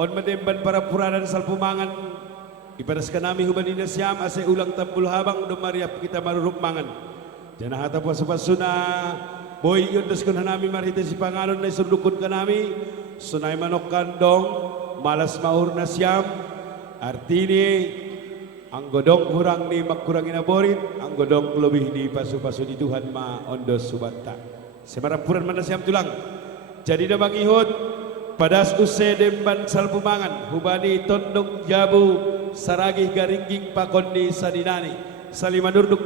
On mademban para puranan salpumangan ibadas kanami hubanin na siyam ase ulang tambul habang dumariap kita maruruk mangan. Diyan hata po sa pasuna boy yun das kun hanami marita si panganon na isundukon kanami sunay manok kandong malas maur na siyam artini ang godong kurang ni makurang inaborit ang godong lebih di pasu-pasu di Tuhan ma ondos subanta. Semarapuran mana siyam tulang. Jadi na mangihot padas use demban salpumangan hubani tondong jabu saragih garingging pakondi sadinani salimanurduk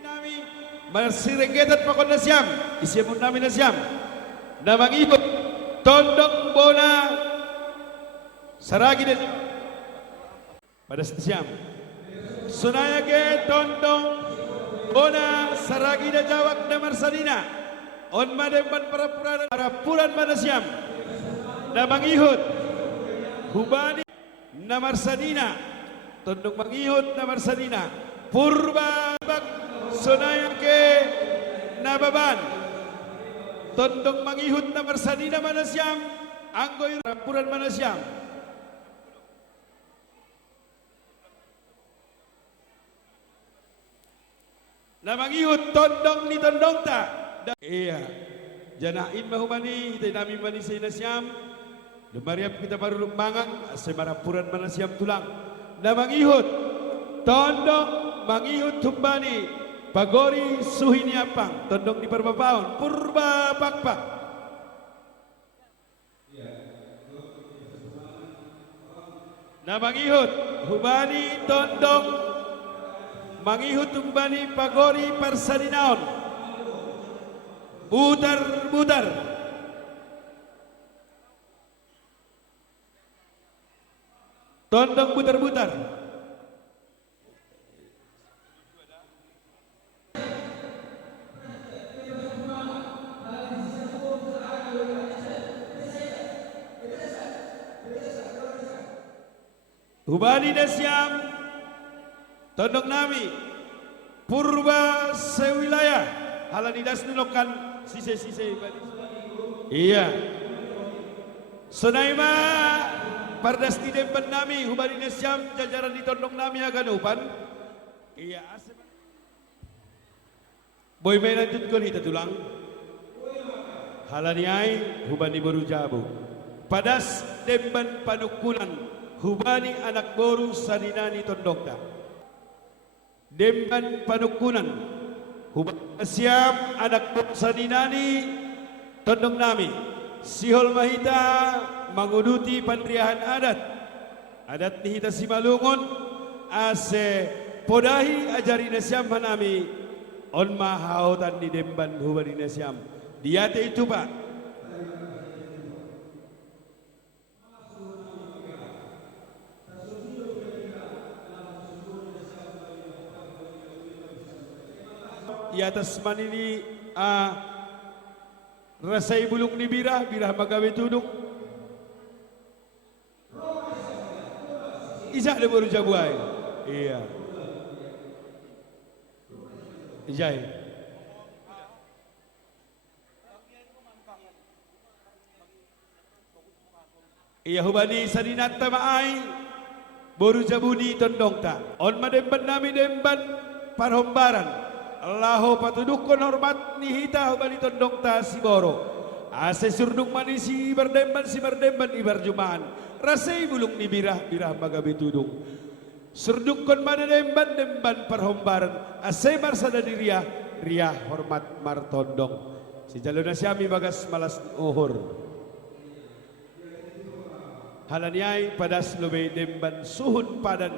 nami marsirengetat pakon na siyam isyamun namin na siyam na mangihot tondong bona saragi na padas na siyam sunayage tondong bona saragi na jawak na marsadina on mademban para puran manasyam na mangihot hubani na marsadina tondong mangihot na marsadina purba bag sunayake na baban tondong mangihot na marsadina manasyam anggoy puran manasyam na mangihot tondong ni tondong ta. Iya, janain mahumani, itay namin manisay na siyam. Lumariap kita marulong mangang, asay marapuran man na siyam tulang. Na mangihot, tondong mangihot humbani, pagori suhi ni apang, tondong di parbabaon, purba pakpak. Na mangihot, hubani tondong, mangihot humbani, pagori parsadinaon. Butar-butar tondong butar-butar hubani dasyam tondong nami purba sewilaya halanidas nulokan sise-sise iya Sunaima pardas di demban nami hubari nesyam jajaran di tondong nami aganupan iya asem boy may lanjut ko hita tulang halaniay hubani boru jabu padas demban panukunan hubani anak boru sadinani tondokta demban panukunan hubani siap anak sadinani tondong nami sihol mahita menguduti pandriahan adat nihita si malungon ase podahi ajari nasyam hanami on mahautan di demban hubani nasyam diate itu pak di atas manini rasai bulung ni birah magawe tuduk Isa de baru jabuai iya Ijai iya hubani sadinat tamaai baru jabuni tondong ta on mademban nami demban parhombaran Allahu patudukon hormat nihita hubani tondong ta siboro ase surduk manisi berdemban ibar jumaan rasai bulung ni birah magabe tudung surdukon demban perhombaran ase marsada diriah riah hormat martondong si jaluna siami bagas malas uhur halaniai padas lube demban suhun padan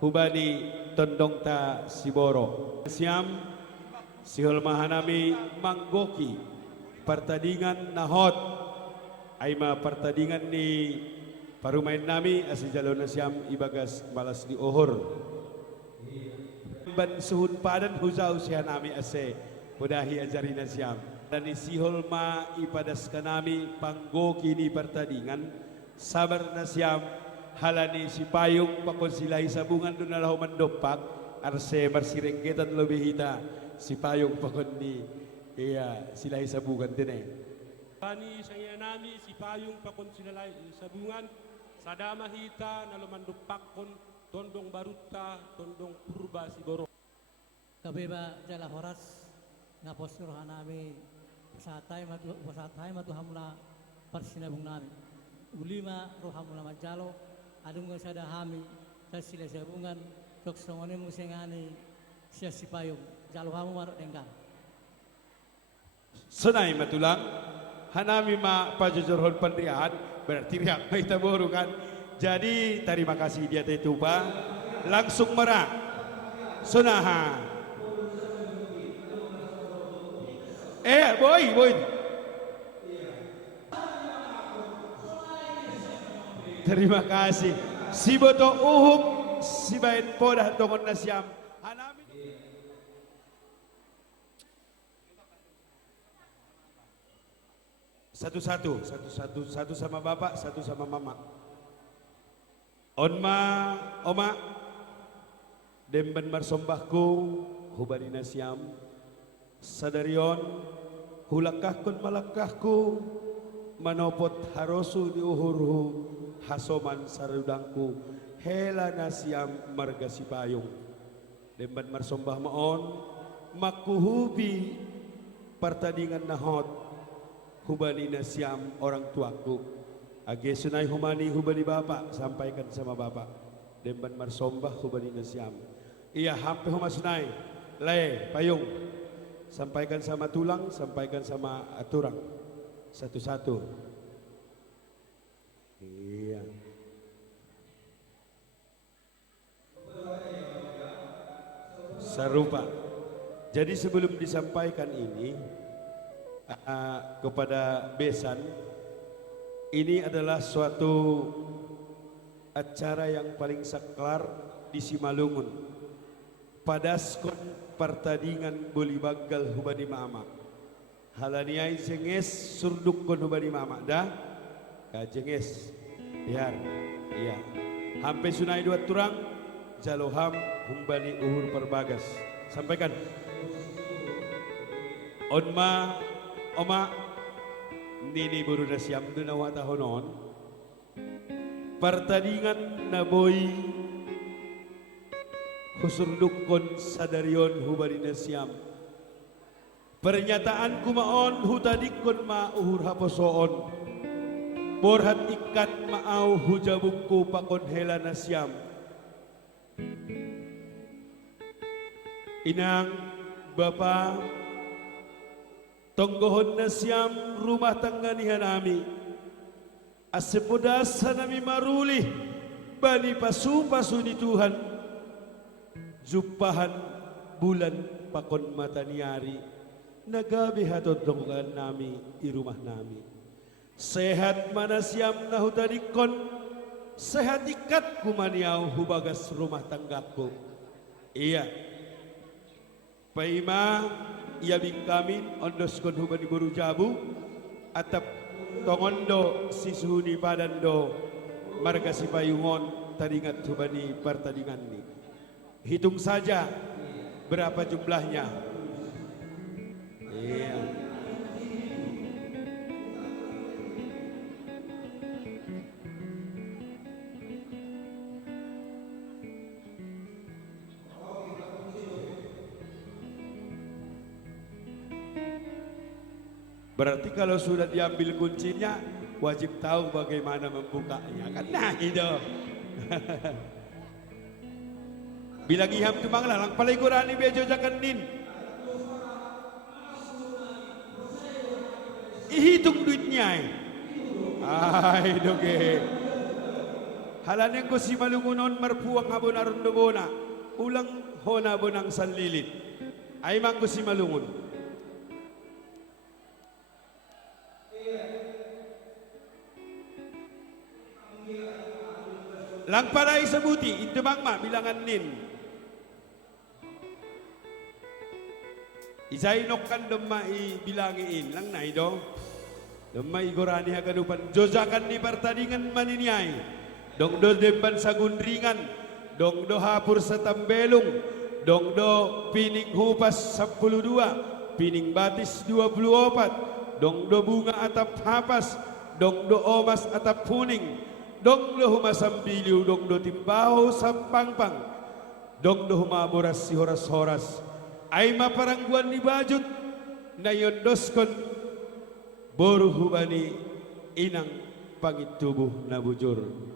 hubani tondong ta siboro siam sihol mahanami manggoki pertandingan nahot aima pertandingan ni parumain nami asijalona siam ibagas malas di ohor ban suhun padan huzau sihan nami ase podahi ajarina siam dan sihol ma ipadas kanami panggoki ni pertandingan sabar na siam halani si payung pakonsilai sabungan doon na laho mandopak arse marsirenggetan lobihita si payung pakon ni iya silai sabungan din Bani saya nami si payung pakon sinalay sabungan sadama hita nalumanduk pakon tondong baruta tondong purba si boro. Kabeba jala horas nga postur hanami pasatay matu hamula parsinabung nami ulima rohamula majalo adung sada hami sa sila sabungan tok songone musengani siya si payung jalo hamu marot enggal Senay matulang hanami ma pajujurhon pandrian berarti riak may taboro kan. Jadi terima kasih dia tetupa langsung merah sunaha boy terima kasih si boto uhum si bain podah tongon nasyam hanami satu sama bapak, satu sama mama. Oma, demban marsombahku, hubani nasyam, sadarion, hulakahkun malakahku, manopot harosu di uhurhu, hasoman sarudangku, hela nasyam marga sipayung. Demban marsombah maon, makuhubi pertandingan nahot, hubani nasyam orang tuaku age sunai humani hubani bapak sampaikan sama bapak demban marsombah hubani nasyam iya hampe huma sunai le payung sampaikan sama tulang sampaikan sama aturang satu-satu iya serupa jadi sebelum disampaikan ini kepada besan ini adalah suatu acara yang paling saklar di Simalungun padaskon pertandingan boli bagal hubani mama halaniai jenges surduk kon hubani mama dah ka jenges biar iya hampe sunai dua turang jaloham humbani uhur perbagas sampaikan Oma nini buru nasyam duna wata honon pertandingan naboy husurdukon sadarion hubari nasyam pernyataan kumaon hutadikon ma uhur haposoon borhat ikat maau hujabungku pakon hela nasyam inang Bapak tonggohon nasyam rumah tangga nihanami asepodas hanami maruli bani pasu-pasu ni Tuhan jupahan bulan pakon mataniari nagabi hatodongkan nami di rumah nami sehat manasyam nahutadikon sehat ikat kumaniau hubagas rumah tanggaku iya paima ia bingkamin ondoskon hubani buru jabu atap tongondo sisuhuni padando marga sipayungon taringat hubani pertandingan ini hitung saja berapa jumlahnya iya berarti kalau sudah diambil kuncinya wajib tahu bagaimana membukanya kan nah itu bilang iham tumang lalang paligurani bejo jakanin ihitung duitnya ay doge halaneng ko si malungunon marpuang habon aron dobona ulang hona bonang sanlilit ay mang ko si malungun lang paray sa buti, ito bangma, bilangan nin. Isainok kan domai bilangiin, lang na ito. Domai gorani hagadupan, jojakan ni pertandingan maniniay. Dong do deban sa gundringan, dong do hapur sa tambelong, dong do pining hupas 12, pining batis 24, dong do bunga atap hapas, dong do omas atap kuning, dong do humasam biliw, dong do timbaho sampangpang, dong do humaboras si horas-horas, ay maparangguan ni bajut, na yondoskon, boru hubani inang pangitubuh na bujur.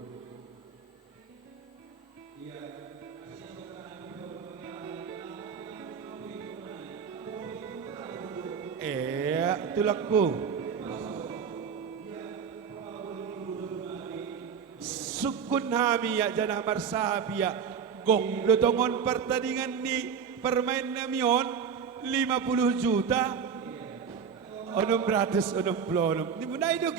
Tulak ko. Sukun hami ya janah marsahabi ya. Gong dotongon pertandingan ni permain namion 50 juta. 660. Di mo na ito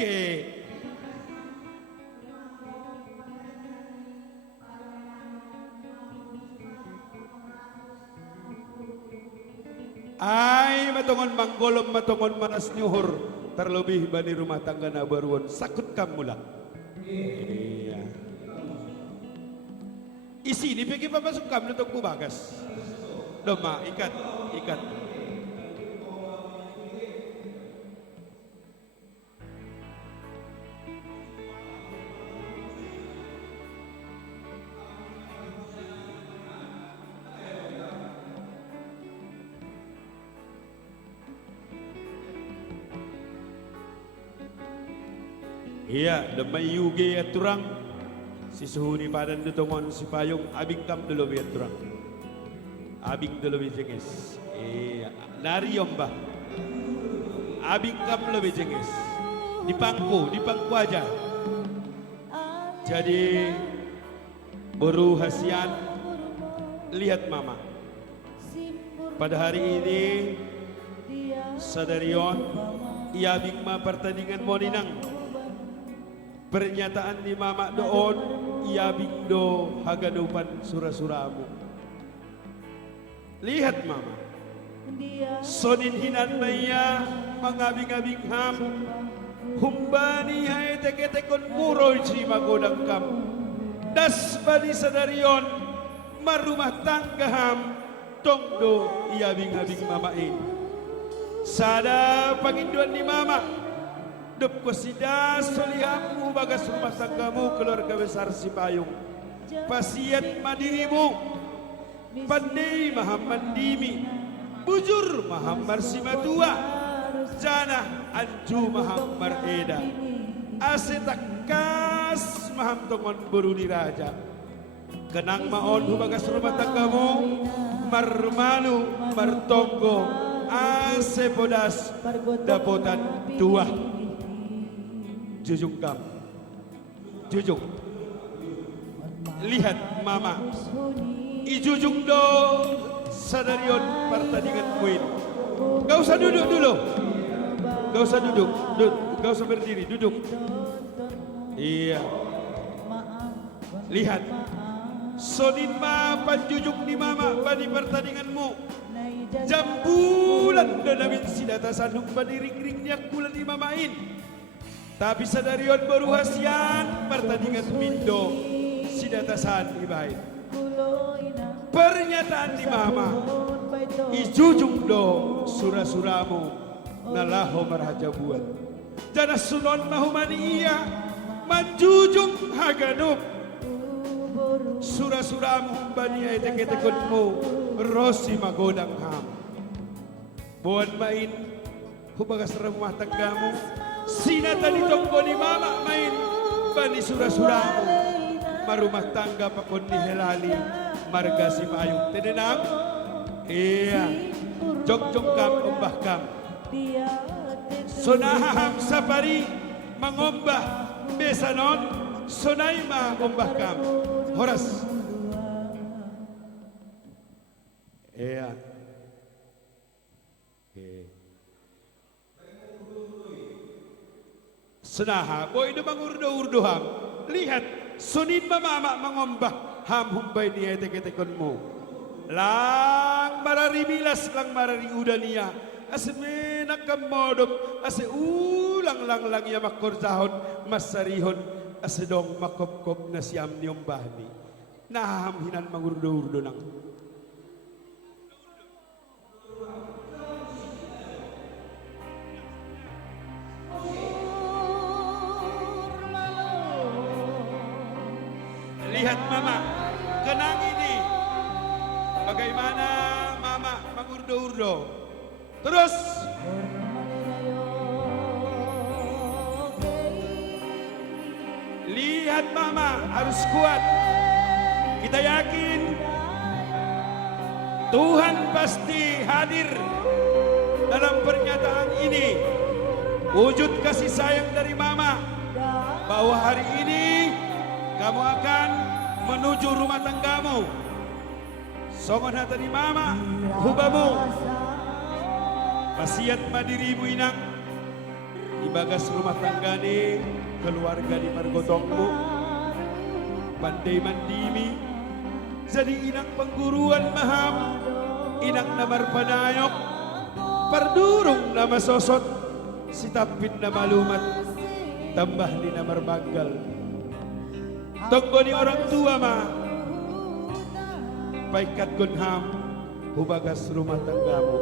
ay matungon manggolom matungon manas nyuhur terlebih bani rumah tangga na baruan sakut kamu lah. Iya. Isi ini pergi papasok kamu untuk kubagas. Doma ikat. Iya, demai yuge ya turang. Si suhuni padan dutongon si payung abing kam dulu ya turang. Abing dulu jengis. Iya, nari yombah. Abing kam lebih jengis. Di pangku aja. Jadi baru hasian lihat mama. Pada hari ini sadarion ia bingma pertandingan moninang. Pernyataan di mama doon ia bingdo hagadupan surah-suramu. Lihat mama. Sonin hinan maya mangabing-abing ham. Humbani hai teke-tekon muroy si magodang kam. Das bani sadarion marumah tangga ham. Tongdo ia bing-abing mamain. Sada panginduan di mama. Dep kosida solihamu bagas rumah tanggamu keluarga besar si payung. Pasiat madirimu. Pandai maham mandimi. Bujur maham marsimatua. Janah anju maham mareda. Asetakas maham tongon beruni raja. Kenang maon bagas rumah tanggamu. Marmalu martonggo. Ase podas dapotan dua. Jujung kam. Jujung. Lihat mama. Ijujung do sadarion pertandingan kuin. Gak usah duduk dulu. Gak usah duduk. Gak usah berdiri. Duduk. Iya. Lihat. Sonin ma panjujung di mama bani pertandinganmu. Jambulan danamin sidatasan bani ring-ringnya kulan di mamain. Tapi sadarion baru hasian pertandingan mindo sidatasan ibahin. Pernyataan di mama ijujung do surah-suramu nalaho marhaja buat. Jana sunon mahumani iya manjujung haganub surah-suramu bani etek-etekunmu rosi magodang ham. Buat main hubagas rumah tanggamu. Sina tadi tonggo ni mama main bani surah-suramu marumah tangga pakon ni helali marga si payung tenenang iya jog-jog kam umbah kam sonaham sapari mangombah besanon sonai ma umbah kam horas iya Senaha, boy do mangurdo-urdo ham. Lihat, sunin mama mengombah ham humbay ni etek-etekonmu. Lang marari milas, lang marari udania. Ase menak kamodom, ase ulang lang ya makorzahon, masarihon, ase dong makop-kop na siyam ni umbah ni. Naham hinan mangurdo-urdo nang. Lihat mama, kenang ini. Bagaimana mama mengurdo-urdo. Terus. Lihat mama, harus kuat. Kita yakin Tuhan pasti hadir dalam pernyataan ini. Wujud kasih sayang dari mama bahwa hari ini kamu akan menuju rumah tanggamu. Songon hata di mama, hubamu. Pasiat madirimu inang. Ibagas rumah tangga ni, keluarga di margotongmu. Pandai mandimi. Jadi inang pengguruan maham. Inang namar panayok. Pardurung nama sosot. Sitapin nama lumat. Tambah di namar bagal. Tonggo ni orang tua mah. Paikat gunham. Hubagas rumah tanggamu.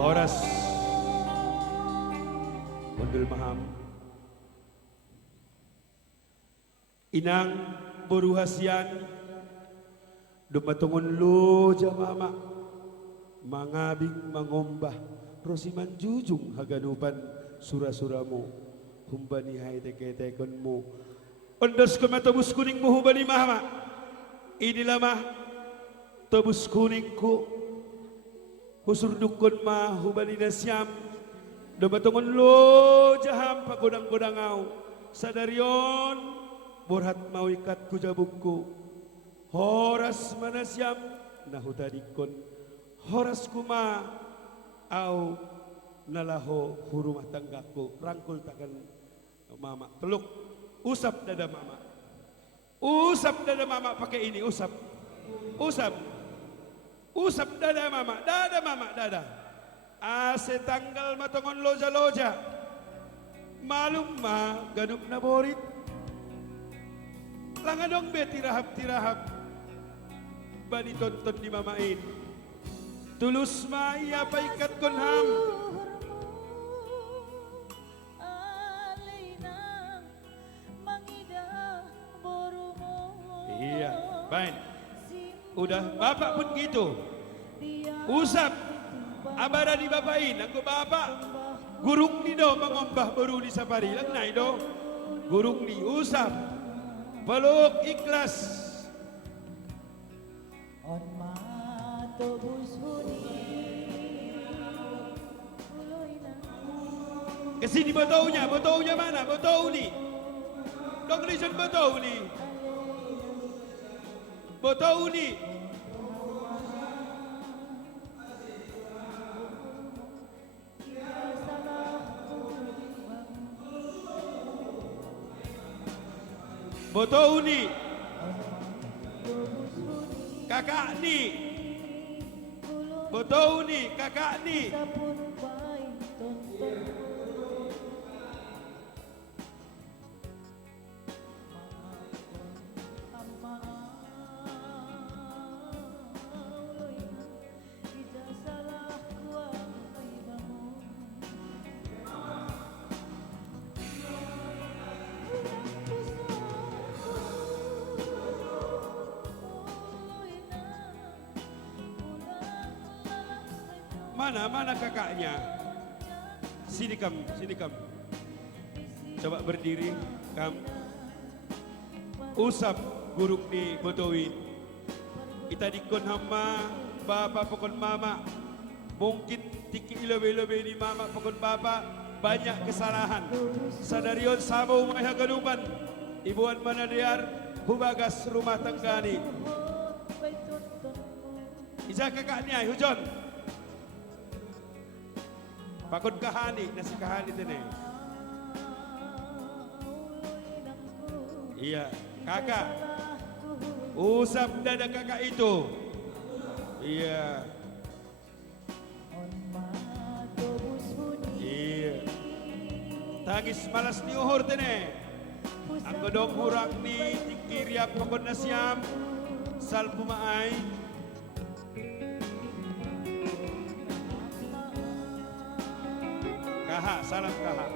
Horas Mundul maham. Inang buruhasian dumatungon lo mama mangabing mangombah rosiman jujung haganupan sura-suramu humbani hai teke-tekonmu ondos kematobus kuningmu humbani mama. Inilah mah tobus kuningku husur dukun mah hubali nasyam dumatungon lo jaham pagodang-godangau sadarion burhat mau ikat kujabukku horas manasyam nahutadikon horas kuma au nalaho hurumah tanggaku rangkul takkan mama peluk usap dada mama pakai ini usap dada mama dada ase tanggal matongon loja malum ma ganum na borit langadong be tirahap bani tonton di mamain tulus ma iya paikat konham iya baik udah bapak pun gitu usap abara di bapain aku bapak gurung ni do mengombah baru di safari lang na do gurung ni usap peluk ikhlas on kesini botaunya mana botau ni dong listen botau ni Botau ni kakak ni botau ni kakak ni mana kakaknya sini kam coba berdiri kam usap guruk ni botowin ita dikon hama bapa pokon mama mungkin tiki ilobe ni mama pokon bapa banyak kesalahan sadarion sabau mahagalupan ibuan manadiar hubagas rumah tanggani isa kakaknya hujon pakon kahani nasi kahani tene iya kakak usap dada kakak itu iya tangis malas ni uhur tene ang godong hurang ni tikiriap pakon nasyam salpu maay kaha, salam kaha.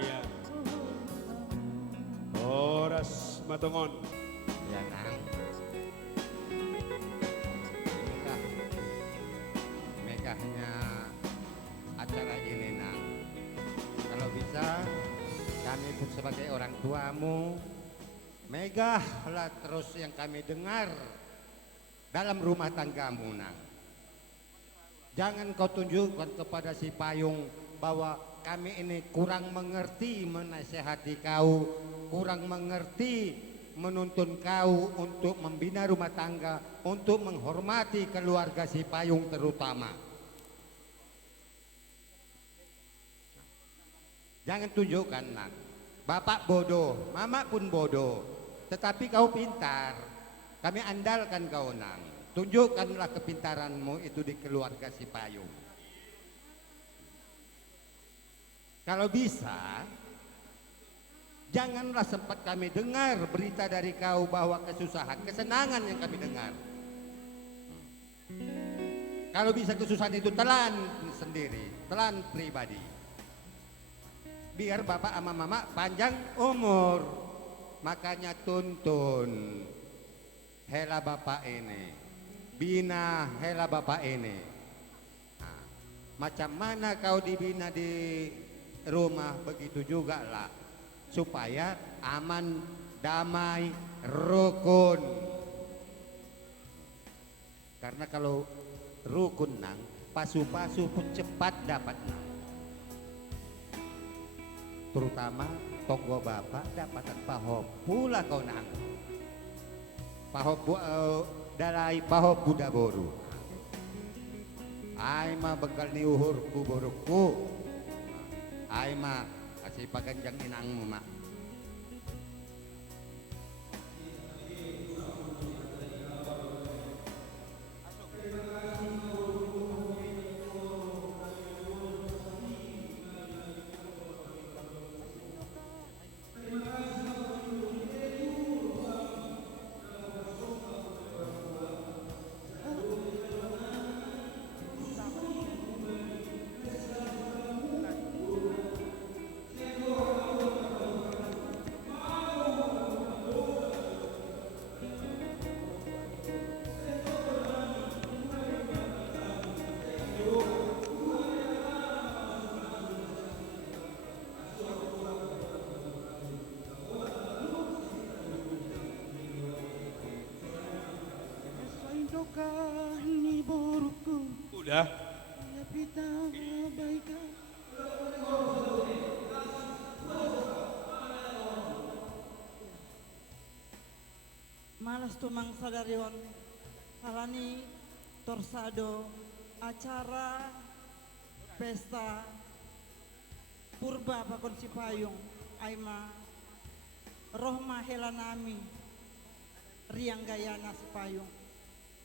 Iya. Oras matungon. Ya nang. Inilah megahnya acara ini nang. Kalau bisa kami pun sebagai orang tuamu, megahlah terus yang kami dengar dalam rumah tanggamu nang. Jangan kau tunjukkan kepada si Payung bahwa kami ini kurang mengerti menasehati kau, kurang mengerti menuntun kau untuk membina rumah tangga, untuk menghormati keluarga si Payung terutama. Jangan tunjukkan nak, bapak bodoh, mama pun bodoh, tetapi kau pintar, kami andalkan kau nang. Tunjukkanlah kepintaranmu itu di keluarga si Payung. Kalau bisa, janganlah sempat kami dengar berita dari kau bahwa kesusahan, kesenangan yang kami dengar. Kalau bisa kesusahan itu telan sendiri, telan pribadi. Biar bapak sama mama panjang umur. Makanya tuntun hela bapak ini, bina hela bapak ini. Nah, macam mana kau dibina di rumah, begitu juga lah supaya aman, damai, rukun. Karena kalau rukun nang, pasu-pasu pun cepat dapat nang. Terutama tonggo bapak dapatan pahop pula kau nang. Pahop dalai pahop Buddha boru. Ai ma bekal ni uhurku boruku. Ai ma kasih paganjang inangmu mak. Ni boruku Udah. ya pita baika malas tumang sadarion halani torsado acara pesta purba pakon si Payung aima rohma helanami riang gayana si Payung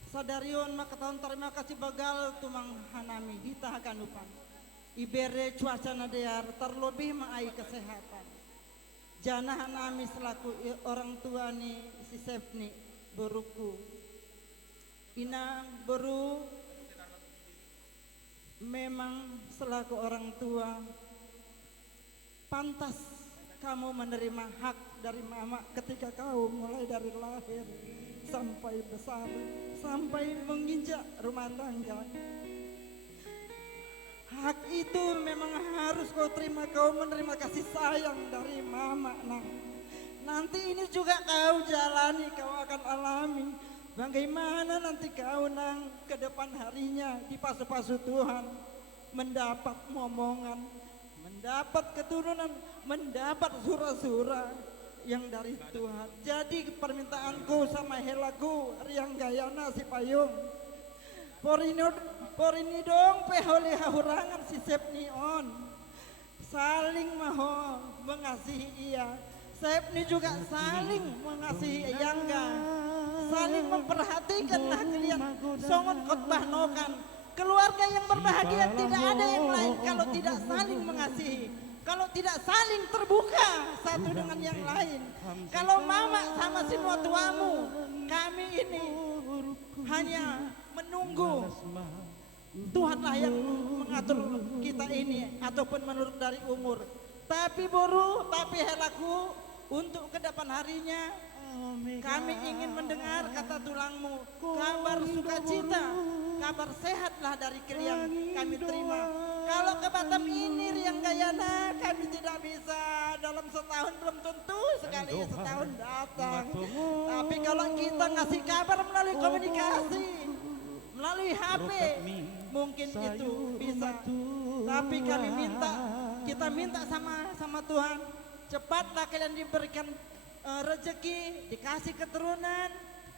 sadarion makataon terima kasih bagal tumang hanami hita haganupan ibere cuaca nadear terlebih maai kesehatan jana hanami selaku orang tua ni si Sepni boruku inang boru memang selaku orang tua pantas kamu menerima hak dari mama ketika kau mulai dari lahir sampai besar, sampai menginjak rumah tangga. Hak itu memang harus kau terima, kau menerima kasih sayang dari mama nang. Nanti ini juga kau jalani, kau akan alami. Bagaimana nanti kau nang ke depan harinya di pasu-pasu Tuhan mendapat momongan, mendapat keturunan, mendapat surah-surah yang dari Tuhan. Jadi permintaanku sama helaku riang gayana si Payung porini dong peholi hahurangan si Sepni on saling maho mengasihi ia Sepni juga saling mengasihi Yangga saling memperhatikan lah kalian songon khotbah nokan keluarga yang berbahagia tidak ada yang lain kalau tidak saling mengasihi, kalau tidak saling terbuka satu dengan yang lain. Kalau mama sama si tuamu, kami ini hanya menunggu Tuhanlah yang mengatur kita ini ataupun menurut dari umur. Tapi boru, tapi helaku untuk ke depan harinya kami ingin mendengar kata tulangmu, kabar sukacita, kabar sehatlah dari kalian kami terima. Kalau ke Batam ini Riang Gayana kami tidak bisa dalam setahun, belum tentu sekali setahun datang. Tapi kalau kita ngasih kabar melalui komunikasi, melalui HP, mungkin itu bisa. Tapi kami kita minta sama Tuhan, cepatlah kalian diberikan rezeki, dikasih keturunan,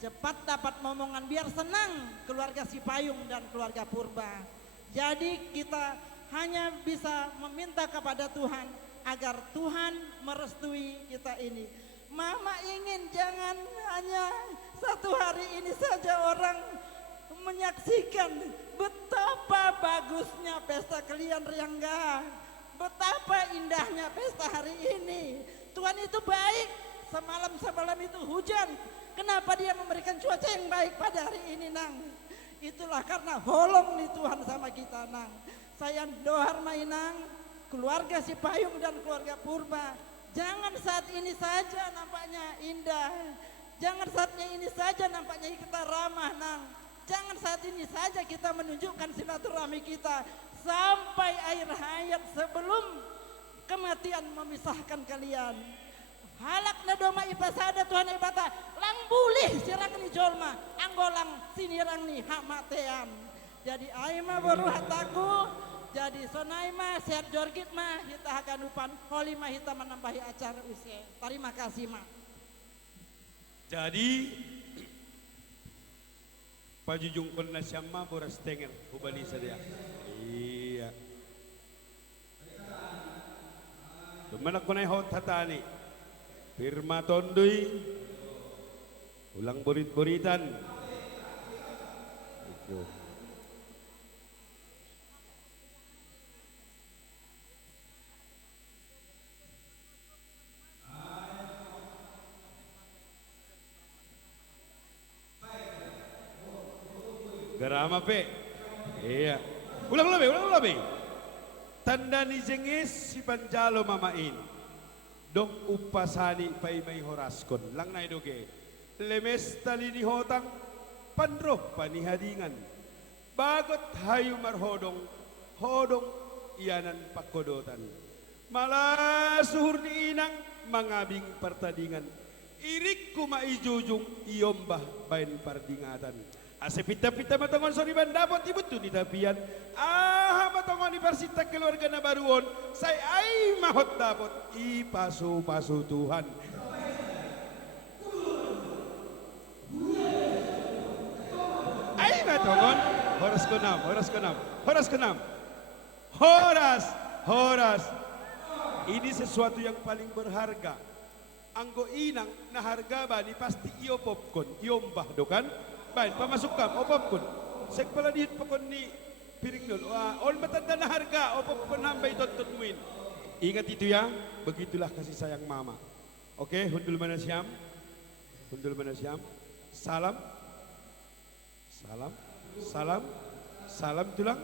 cepat dapat momongan biar senang keluarga Sipayung dan keluarga Purba. Jadi kita hanya bisa meminta kepada Tuhan agar Tuhan merestui kita ini. Mama ingin jangan hanya satu hari ini saja orang menyaksikan betapa bagusnya pesta kalian Riangga, betapa indahnya pesta hari ini. Tuhan itu baik, semalam itu hujan, kenapa dia memberikan cuaca yang baik pada hari ini Nang? Itulah karena holong nih Tuhan sama kita Nang. Saya dohar mainang, keluarga Sipayung dan keluarga Purba, jangan saat ini saja nampaknya indah, jangan saatnya ini saja nampaknya kita ramah Nang. Jangan saat ini saja kita menunjukkan silaturahmi kita sampai akhir hayat sebelum kematian memisahkan kalian. Halak na doma ipasada Tuhan ibata lang bulih sirang ni jolma anggolang sinirang ni hamatean. Jadi aima baru hataku jadi sonaima sehat jorgit mah hita haganupan holi mah hita menambahi acara usia. Terima kasih mah. Jadi pajujung kon na siyama boras tengen hubali sa dia. Iya. Dumanak ko na hot hatani. Firma tondoy. Ulang borit-boritan. Itu. Garama pe. Iya. Ulang lebih. Tanda ni jengis si Panjalo mamain. Dok upasani pay may horaskon. Lang na idoge. Lemes tali ni hotang pandro panihadingan. Bagot hayu marhodong hodong iyanan pakodotan. Malasuhur ni inang mangabing pertandingan. Irik kumaijujung iyombah bain pardingatan. Ase pita-pita matongon soriban dapat ibut tu di tapian. Matongon di persita keluarga na baruon. Say ay mahot dapat ipasu-pasu Tuhan. Ay matongon. Horas kenam. Horas. Ini sesuatu yang paling berharga. Anggo inang na harga ba ni pasti iyo popcorn, iyombah do kan? Baik, pamasok ka, o popcorn. Sek pala diit popcorn ni piring nun. All matanda na harga, o popcorn hambay tontonwin. Ingat itu ya, begitulah kasih sayang mama. Oke, hundul manasyam. Salam tulang.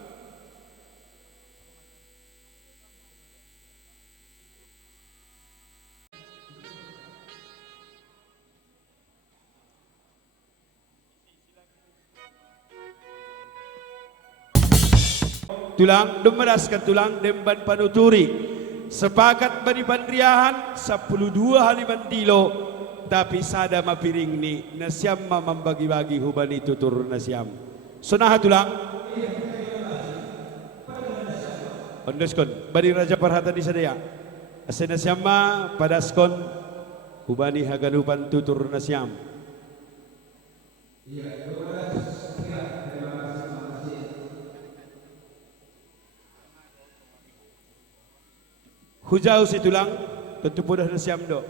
Tulang dumeraskan tulang demban panuturi sepakat bani pandriahan 12 haliman dilo tapi sada mapiring ni nasyam membagi-bagi hubani tutur nasyam sunaha tulang ondoskon bani raja parhata di sadaya ase nasyam padaskon hubani haganupan tutur nasyam. Hujau si tulang tentu mudah nasyam do.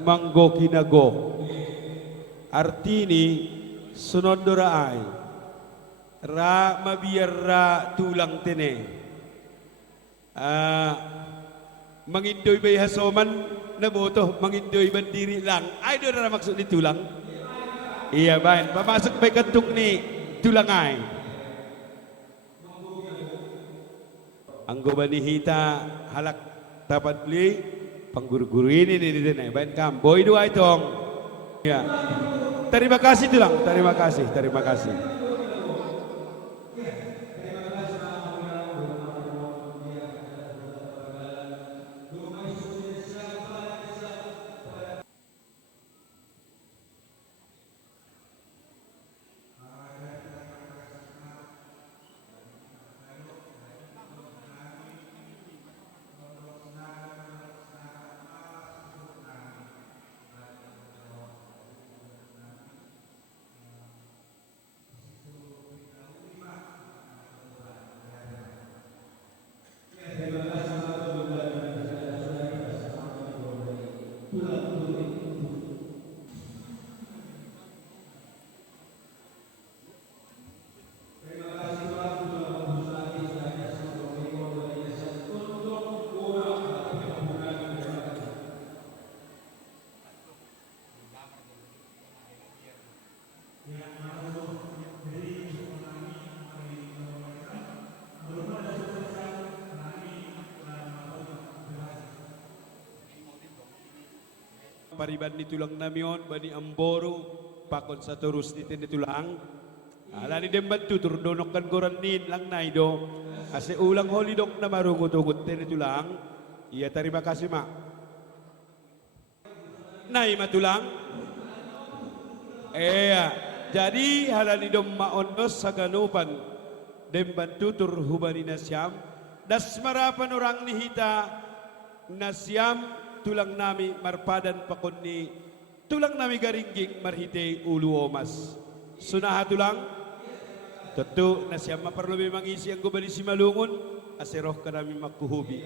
Manggo kinago. Artini sunod doraay. Ra mabiar ra tulang tene. Mangindoy bay hasoman na boto, mangindoy bandiri lang. Ay, doon na maksud ni tulang. Iya, bain. Pamasok bay kantuk ni tulang ay. Ang gubanihita halak tapat beli pangguru-guru ini nih bain kam. Boy dua itong. Ya. Terima kasih tulang. Terima kasih. Terima kasih. Pariban ni tulang namion bani amboro pakon sa turus ni tulang ala ni dembat tu turdonok kan goranin lang naido ase ulang holidok na marugut-ugut ni tulang iya terima kasih mak nai matulang jadi halani dom maondos sa ganupan dembat tutur hubani nasyam das marapan orang nihita nasyam tulang nami marpadan pakonni tulang nami garingging marhite ulu omas sunaha tulang tentu nasyam perlu memang isi ang gubali si malungun aseroh kanami makuhubi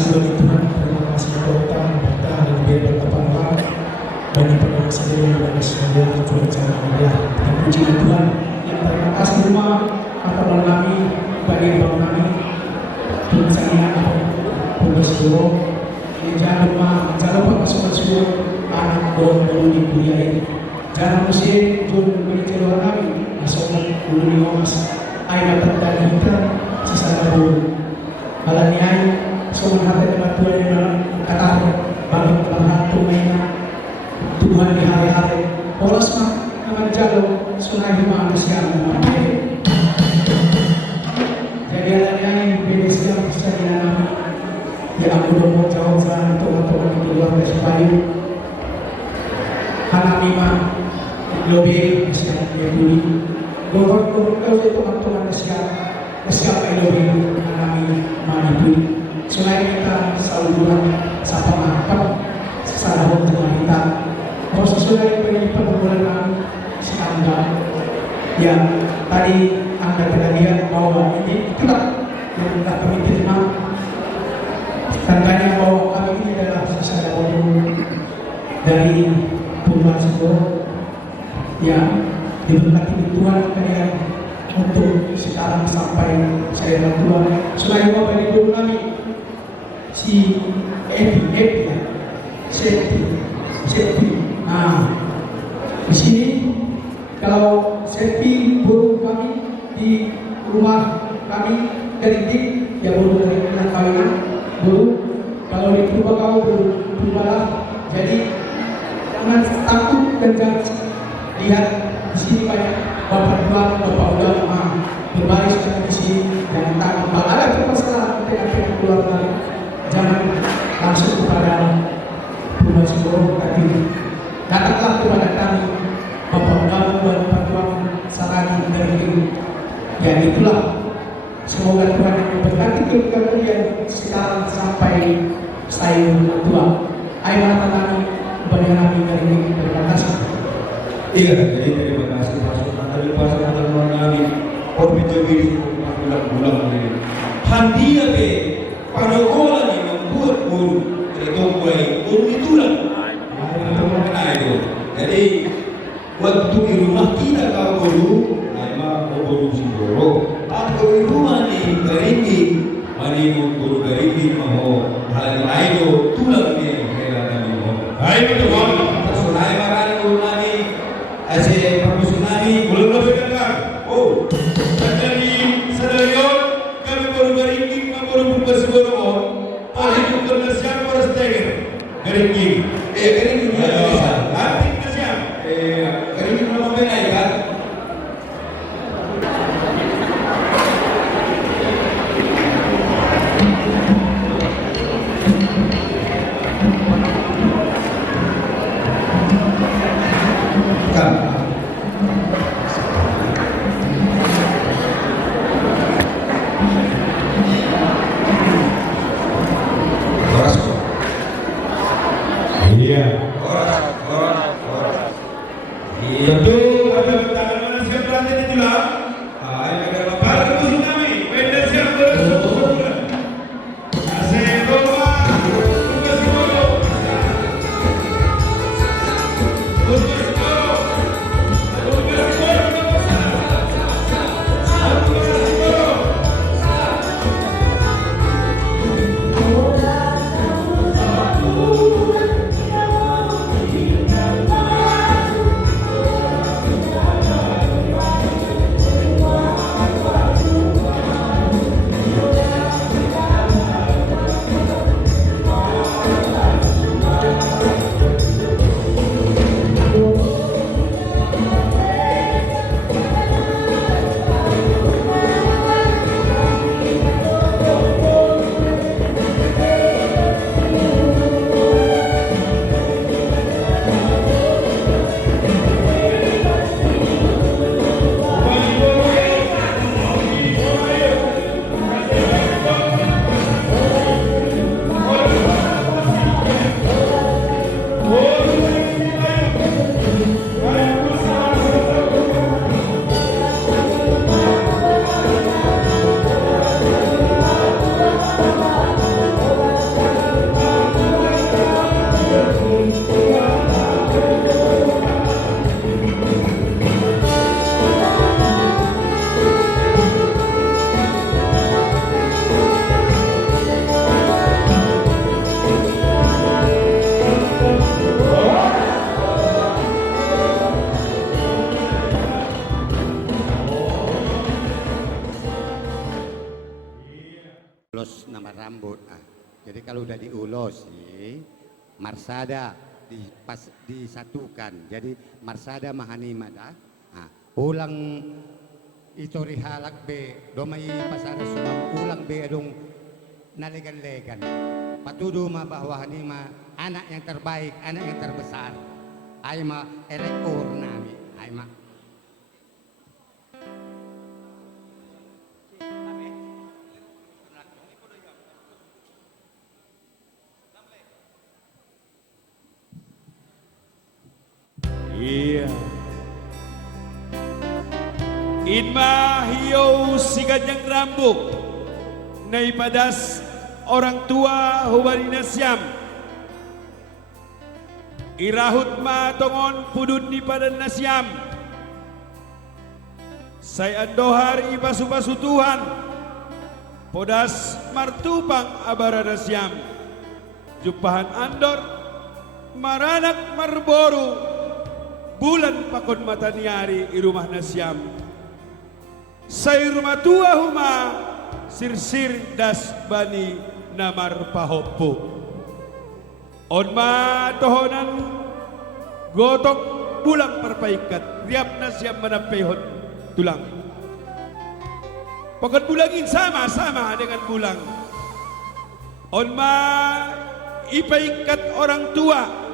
kasih bagi Tuhan, terima kasih Tuhan, bertahan dan biar bertepatan bagi pendengar sendiri dan semuanya Tuhan jangan mulia. Dan puji Tuhan, yang terima kasih rumah akan mengalami bagi bang kami Tuhan saya Tuhan seluruh ini jangan rumah jangan lupa pasukan seluruh anak bolu di kuliah ini jangan musim Tuhan beri jalan kami masukkan bulu di omas air dapat dan kita sisa bulu balanian semua hati dengan Tuhan yang dalam kata bagi pelanggan tunainya Tuhan di hari-hari polos mah akan jalo sungai manusia jadi ada yang berbeda bisa dinamai ya aku mau jauh sana teman-teman di luar dari Bayu Hanamima Lobe bisa dibeli Lord kalau teman-teman siapa Lobe Hanami Manipui selain kita saluran sapa makan salah dengan kita mau sesuai dengan perbulan sekarang yang tadi anda kejadian bahwa ini itulah yang kita kami terima tandanya bahwa kami ini adalah sesama dari Tuhan Sebuah yang diberkati Tuhan kalian untuk sekarang sampai saya dan Tuhan selain Bapak Ibu kami si Epi ya Sepi nah di sini kalau Sepi burung kami di rumah kami dari di ya burung dari anak kawinan burung kalau di rumah kau berubah jadi jangan takut dan jangan lihat di sini banyak bapak ulama berbaris di sini dan takut kalau ada permasalahan dengan keluarga jangan langsung kepada Tuhan Sebuah tapi datanglah kepada kami bapak ulama dan bantuan sarani dari ini ya itulah semoga Tuhan yang memberkati kalian sekarang sampai saya tua ayo kami kepada kami dari ini terima kasih. Iya, jadi terima kasih pasukan dari pasukan kami Orbitowi bulan-bulan ini. Handia be panokola ni membuat guru itu mulai guru itulah. Nah itu. Jadi waktu di rumah kita kau guru, nama guru Siboro. Atau di rumah ni Garingi, mani guru Garingi mau hal lain itu tulang dia kira kami mau. Baik betul. Tersunai makan guru nami, asyik permusuh nami belum lebih dengar. Oh, sadari kami baru Garingi, kami baru buka Siboro. Paling bukan nasihat para steger Garingi. Garingi ni apa? Arti nasihat. Garingi nama benar kan? Tentu ada tangan nasihat perhatian itulah. Ini akan membantu tsunami. Benda siap bersuara. Asyik rumah. Buka Siboro. Buka Siboro. Buka Siboro. Buka Siboro. Jadi kalau udah diulosi, marsada disatukan. Jadi marsada mahanimada. Nah, ulang itori halak be domai pasada sumam ulang be adong nalegan-legan. Patudu ma bahwa hanima anak yang terbaik, anak yang terbesar. Ay ma elekor nami, ay ma. Iya. Inma hiyo si kanyang rambut na ipadas orang tua hubarina siyam. Irahut ma tongon pudud ni padan na siyam. Say andohar ibasubasu Tuhan. Podas martupang abarana siyam. Jumpahan andor maranak marboru. Bulan pakon mataniari i rumah na siyam. Say rumah tua huma sirsir das bani namar pahopo. On ma tohonan gotok bulang perpaikat. Riap na siyam manampehon tulang. Pakon bulangin sama-sama dengan bulang. On ma ipaikat orang tua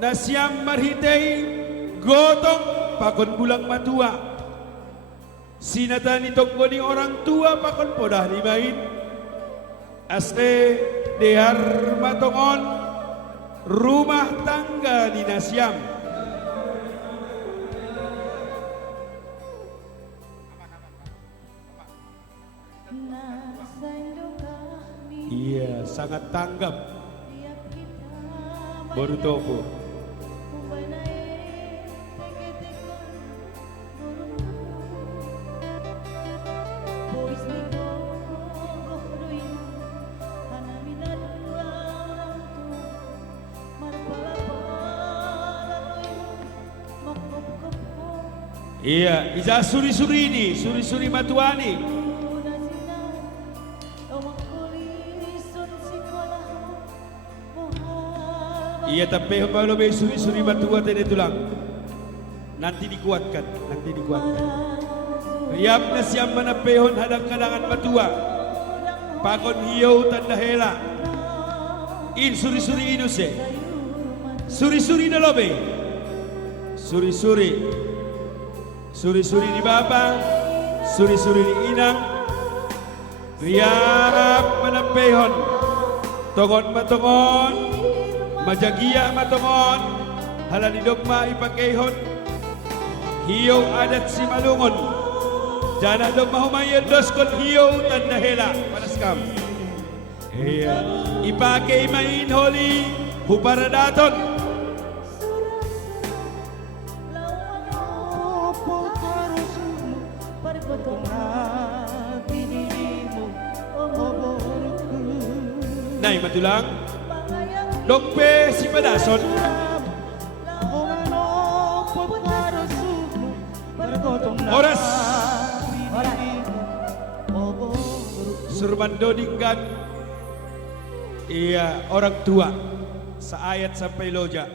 na siyam marhitay gotong pakon bulang matua. Sinatan itong ni orang tua pakon podah limain. Aste dehar matongon rumah tangga di nasyam. Iya, sangat tanggap. Baru topo. Iya, Iza suri-suri ini, suri-suri matuani. Iya, tapi kalau be suri-suri matua tadi tulang. Nanti dikuatkan, nanti dikuatkan. Riap na siyam manapehon hadang-kadangan matua. Pakon hiyo tanda hela. In suri-suri inuse. Suri-suri na lobe. Suri-suri. Suri-suri di baba, suri-suri di inang. Riap manapehon. Tongon matongon. Majagia matongon. Halani dogma ipakehon. Hiyo adat si malungon. Jana dogma humayan doskon hiyo tanda hela. Panaskam. Iya. Ipake imain holi huparadaton. Nay matulang Dokpe si padason Oras Surmando dinggan. Iya, orang tua sa ayat sampai loja.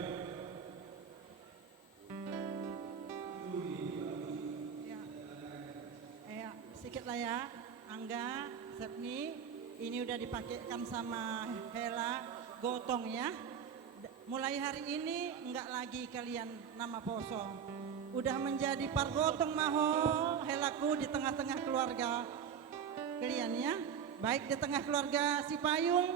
Ya, sedikit lah ya, Angga, Sepni. Ini udah dipakaikan sama Hela gotong ya. Mulai hari ini enggak lagi kalian nama poso. Udah menjadi pargotong maho Helaku di tengah-tengah keluarga kalian ya. Baik di tengah keluarga si Payung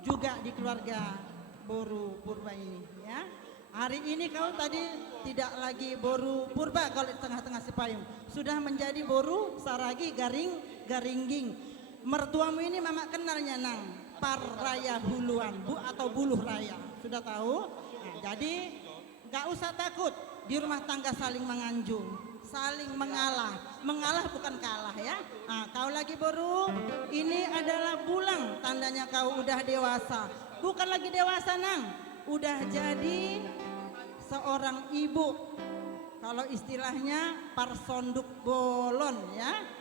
juga di keluarga Boru Purba ini ya. Hari ini kau tadi tidak lagi Boru Purba kalau di tengah-tengah si Payung. Sudah menjadi Boru Saragi Garingging. Mertuamu ini mama kenalnya nang Par Raya Huluan Bu atau Buluh Raya. Sudah tahu? Nah, jadi gak usah takut di rumah tangga saling menganjung, saling mengalah. Mengalah bukan kalah ya. Nah, kau lagi Boru, ini adalah bulang tandanya kau udah dewasa. Bukan lagi dewasa nang, udah jadi seorang ibu. Kalau istilahnya parsonduk bolon ya.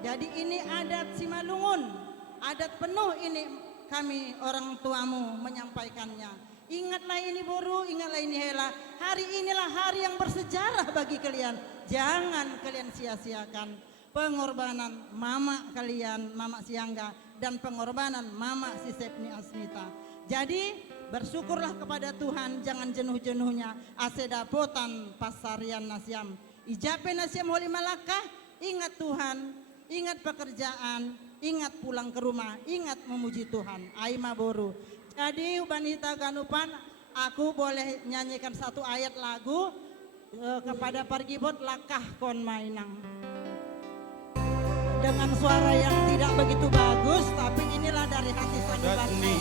Jadi ini adat Simalungun. adat penuh ini kami orang tuamu menyampaikannya. Ingatlah ini Boru, ingatlah ini Hela. Hari inilah hari yang bersejarah bagi kalian. Jangan kalian sia-siakan pengorbanan mama kalian, Mama Siangga, dan pengorbanan mama si Sepni Asmita. Jadi bersyukurlah kepada Tuhan, jangan jenuh-jenuhnya. Asedapotan pasarian nasiam. Ijape nasiam holi malakah, ingat Tuhan, ingat pekerjaan, ingat pulang ke rumah, ingat memuji Tuhan. Aima Boru. Jadi Ubanita Ganupan, aku boleh nyanyikan satu ayat lagu kepada Pargibot, Lakah Kon Mainang. Dengan suara yang tidak begitu bagus, tapi inilah dari hati Sanubari.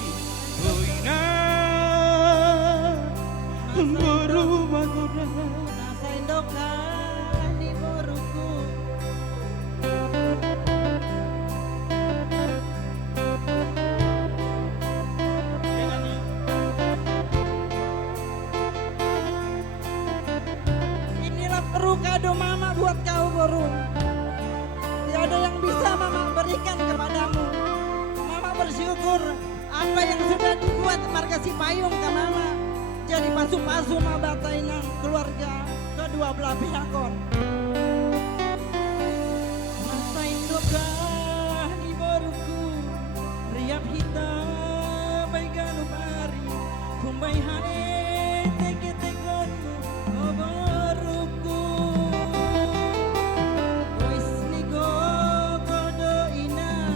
Boru magoda Nasa Indokan di Boruku. Inilah Boru kado mama buat kau Boru. Tiada yang bisa mama berikan kepadamu. Mama bersyukur apa yang sudah dibuat marga si payung ke mama. Jadi pasu-pasu mabatainang keluarga kedua belah pihak kon. Masa indokah di Boruku, riap hitam baiganu pari, kumbai hae teke-tekon oh Boruku. Bois nigo kodo ina,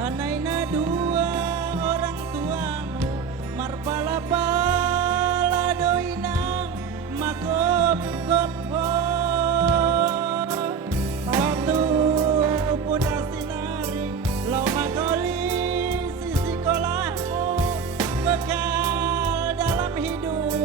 hanaina dua orang tuamu, marpalapa makop gopo waktu punya sinari lau magoli sisi kolahmu bekal dalam hidup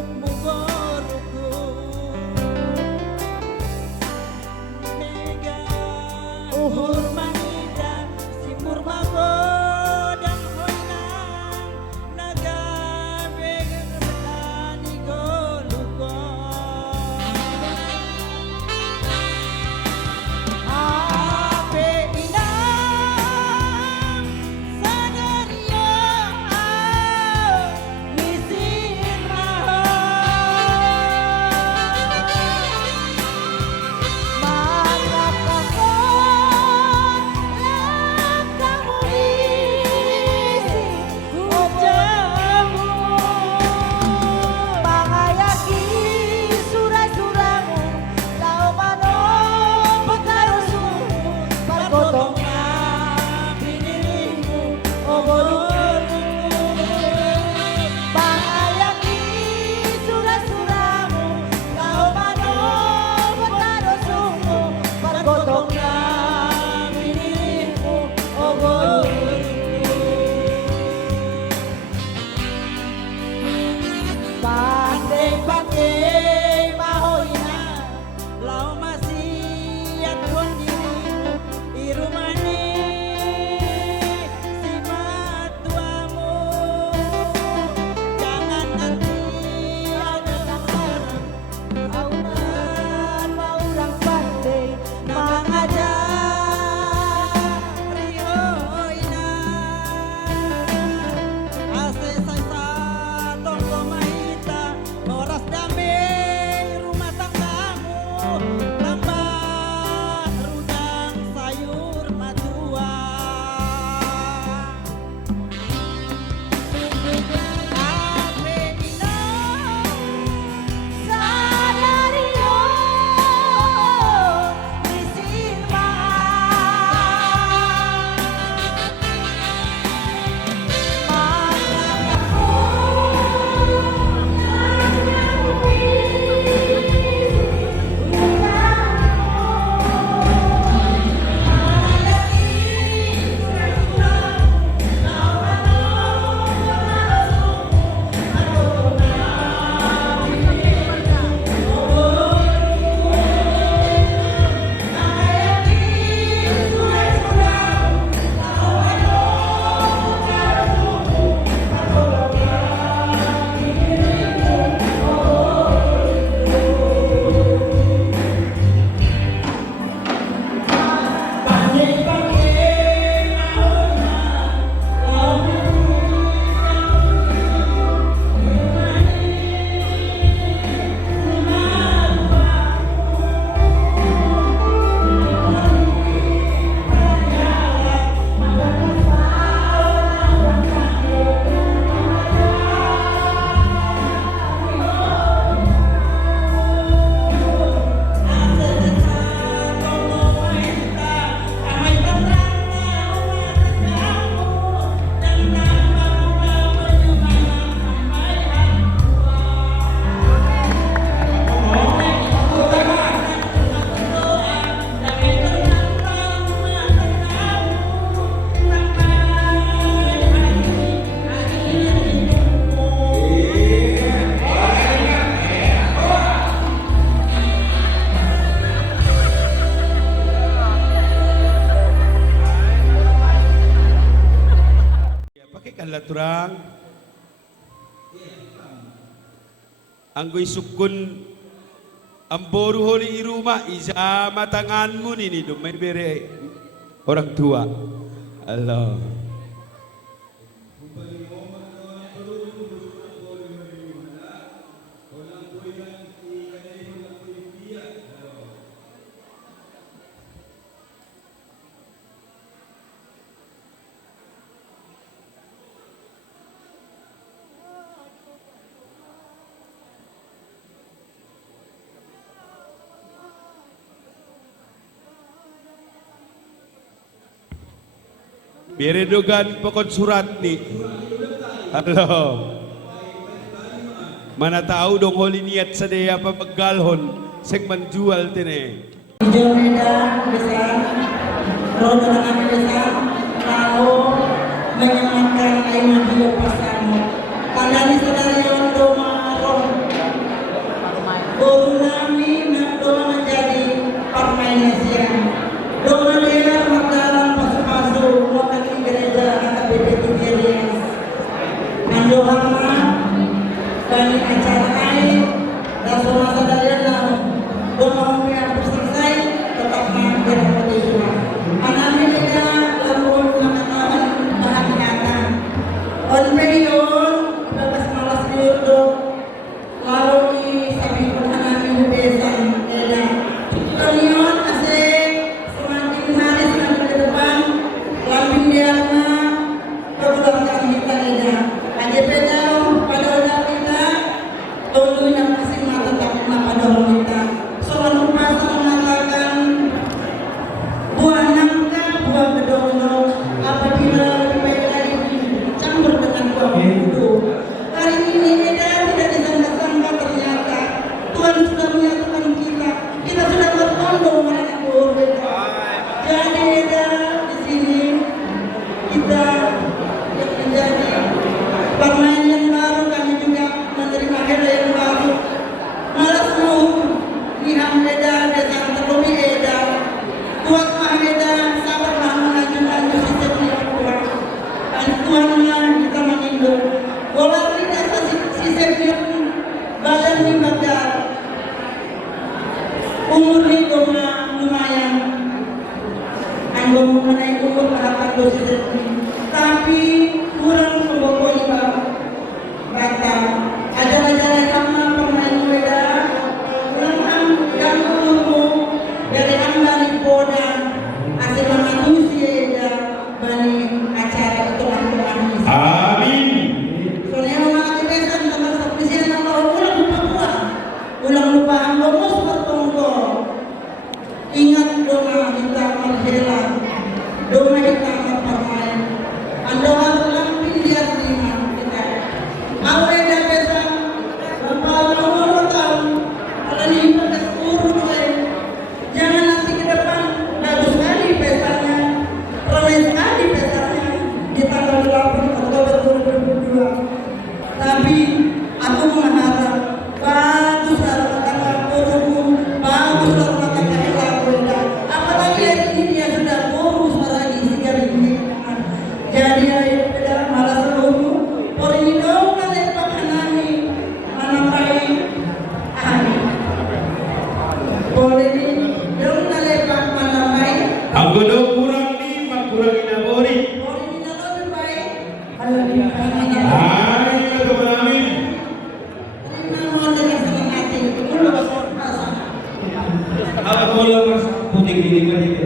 anggoy sukun ang boru holi iruma isa matanganmu nini dumay bere orang tua. Allah. Biredogan pokon surat ni. Halo. Mana tahu dong holi niat sadaya pa maggalhon seg manjual tine. Jomeda besar, roda kami besar, lalu menyematkan air mandi pasamu. Kalian saudara yang doa roh, guru nami nak doa menjadi permainan siang. Doa dia makanan pasu-pasu, makan di gereja kata BPT Andohama dan acara lain dan semua saudara doa yang selesai tetap mampir di rumah. Anami kita lalu mengatakan bahan nyata. On period, bebas malas diuduk, lalu di sabi pun anami besan ela. Kalian asik semakin hari semakin ke depan, lampin dia perbuatan kita ela. Aja pedau pada udah kita, tolong yang masing mata tak pada kita. Soal pasal mengatakan buah nangka, buah kedondong, apabila lebih baik lagi campur dengan buah kudu. Hari ini kita tidak disangka-sangka ternyata Tuhan sudah menyatukan kita sudah berkondong mereka berbeda. Jadi di sini kita yang menjadi permainan yang baru, kami juga menerima hadiah yang baru. Malas mau Niham Eda, desa terlebih Eda, kuat Mahmeda, sabar maju sistem yang kuat. Dan Tuhanlah kita menginduk. Bola kita sistem yang badan di badan. Umur hidupnya lumayan. Anggo mengenai umur harapan dosis tapi kurang pembokongnya bata. Ajar-ajar sama pemain beda. Yang umum dari ambari podang asal manusia bani acara itu lakukan. Amin. Soalnya orang kebiasaan sama seperti yang ulang lupa anggomus bertonggo. Ingat doa kita merhela, doa kita bermain. Anda harus lampin dia terima kita. Awal dah besar, bapak umur tahun, kalau ni pada 10 tahun, jangan nanti ke depan bagus sekali pestanya, ramai sekali pestanya di tanggal 8 Oktober 2022. Tapi aku mengharap bagus rumah tangga guruku, bagus rumah tangga laku. Apalagi hari ini dia sudah boros lagi sekali ini. Jadi ayo beda malas dulu. Por ini dong kalian pakanani mana baik. Por ini dong kalian pak mana baik. Anggo do kurang ni kurang inabori. Por ini lebih baik. Kalau di mana? Amin ya Tuhan, amin. Apabila mas putih ini kan itu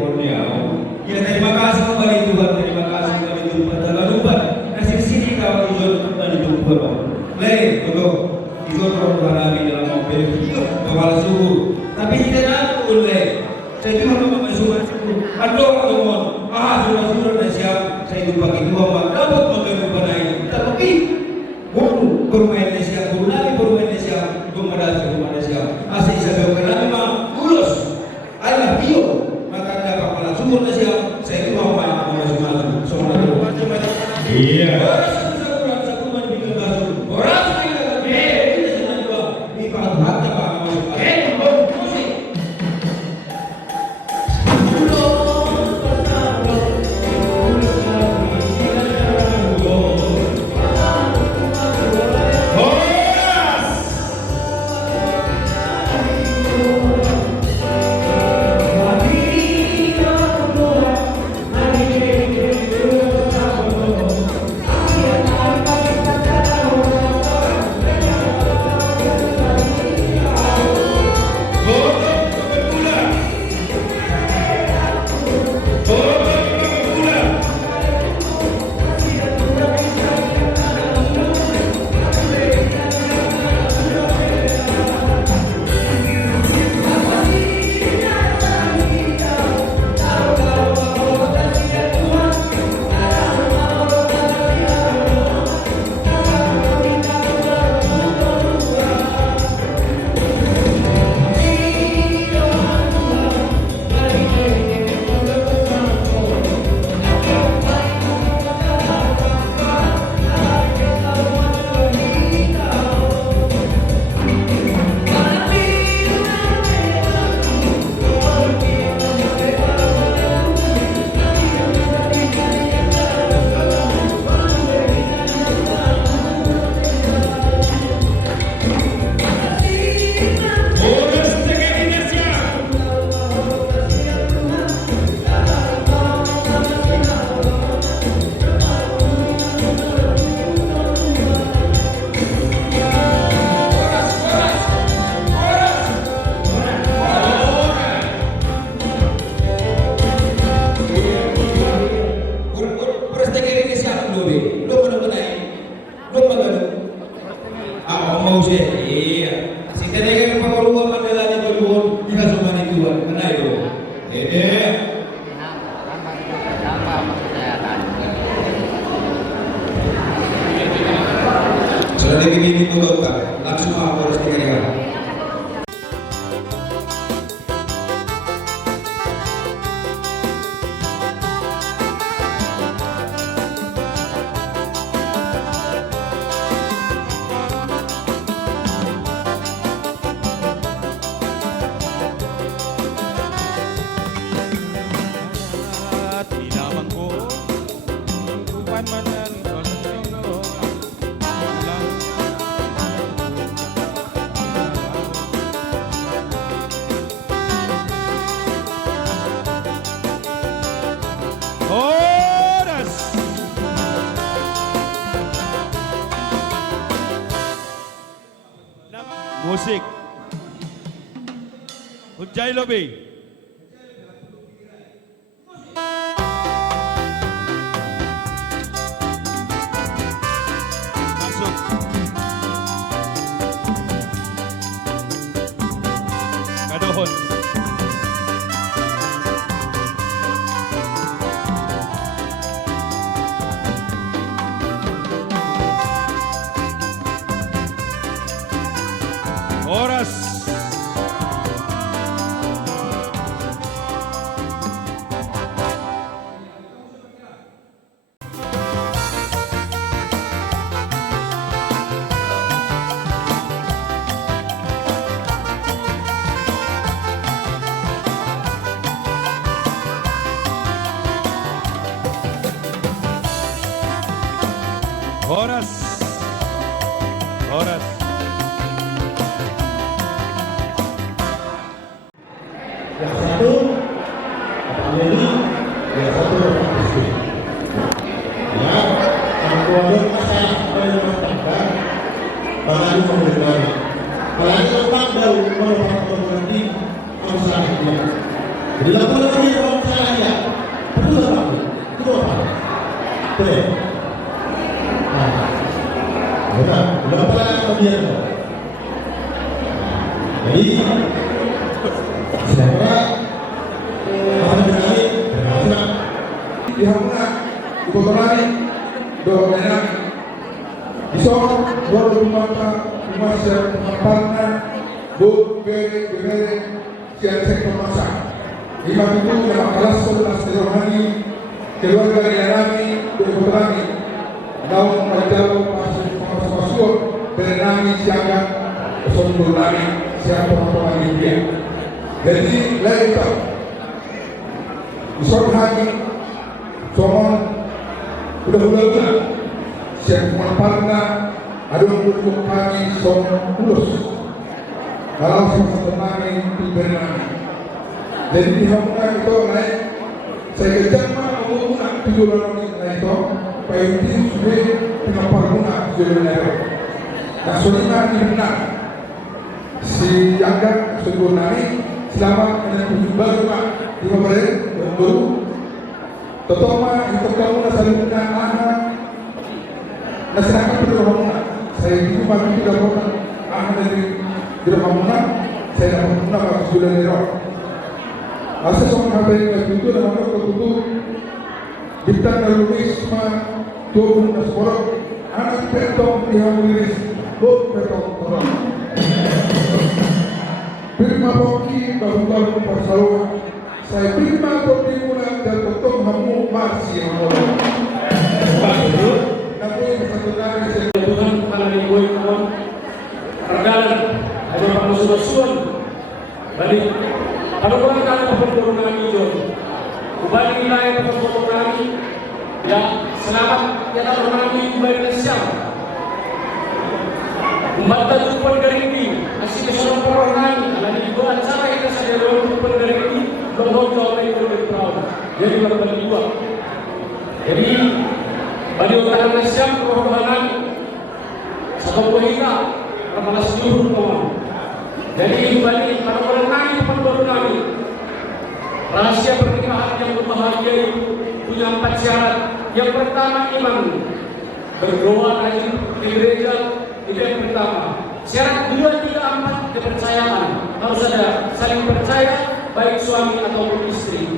ya terima kasih kepada Tuhan, terima kasih kepada Tuhan. Jangan lupa nasib sini kau izin dan Tuhan. Lain untuk izin Tuhan kami dalam mobil kepala suhu. Tapi tidak nak boleh. Saya cuma masuk. Aduh teman, sudah siap. Saya lupa itu apa? Dapat mobil bernaik. Tapi guru bermain siap, guru nabi bermain siap, guru siap. Asal saya berkenal memang lulus. Ayah bio, maka ada kepala sumur siap. Saya itu mau main semua itu. Iya. paruwa mandalani berluhur ina somani Tuhan kena itu. Tambah kesehatan. Sudah dibimbing untuk langsung harus dikarikan. Oras. Musik. Hujay Lobi. Masuk. Kadohon. Oras. Oras. Oras. Yang satu Bapak Yedi, yang satu Bapak Kristi. Ya, yang keluarga masalah supaya rumah tangga, bagi pemberian. Apalagi tempat baru merupakan nanti masalah dia. Jadi lakukan lagi orang masalah ya. Perlu apa? Itu apa? Boleh. Nah, benar. Berapa lagi kemudian? Jadi siapa akan berani berhasil Dihamuna Ibotorani do Menang Isok buat rumata rumah siap partner bu bere siap sektor masa lima itu dalam kelas 11 rohani keluarga Yarani do Ibotorani daun menjauh pasur berenami siaga Songgolani siap pemahaman dia. Jadi lain itu Isok lagi somon udah siap memanfaatnya ada untuk kami somon ulus kalau sama kami diberi jadi dihamkan itu naik saya kejar mah menggunakan tujuan naik itu payunti sudah penopar guna tujuan naik nah soalnya ini benar si Jangga Sunggunani selama menempuh baru pak di pemerintah baru Totoma itu kamu nasalina anak nasirakan pada rumah saya itu pagi tidak pernah anak dari rumah saya dapat pernah waktu sudah lewat asal sama HP yang itu dan mana ketutu kita terorisme turun ke sekolah anak petong yang miris bot petong orang firma Boki baru-baru persaluan saya firma Boki mulai dan ketong kamu masih yang orang baru namun satu kali saya Tuhan kepala di boy kon perdalan ada pangsusun balik kalau orang kali pembunuh kami John kembali nilai pembunuh kami ya selamat ya kalau kami kembali ke siang membantu tuan dari ini asli seorang perorangan alami dua acara kita saja dalam tuan dari ini bahwa jauh itu berperan jadi berbalik dua jadi pada utara siang perorangan sebab kita kepala seluruh kawan jadi kembali pada orang lain pembunuh kami rahasia pernikahan yang berbahagia itu punya 4 syarat yang pertama iman berdoa rajin di gereja itu yang pertama syarat 2, 3, 4 kepercayaan, harus ada saling percaya baik suami ataupun istri.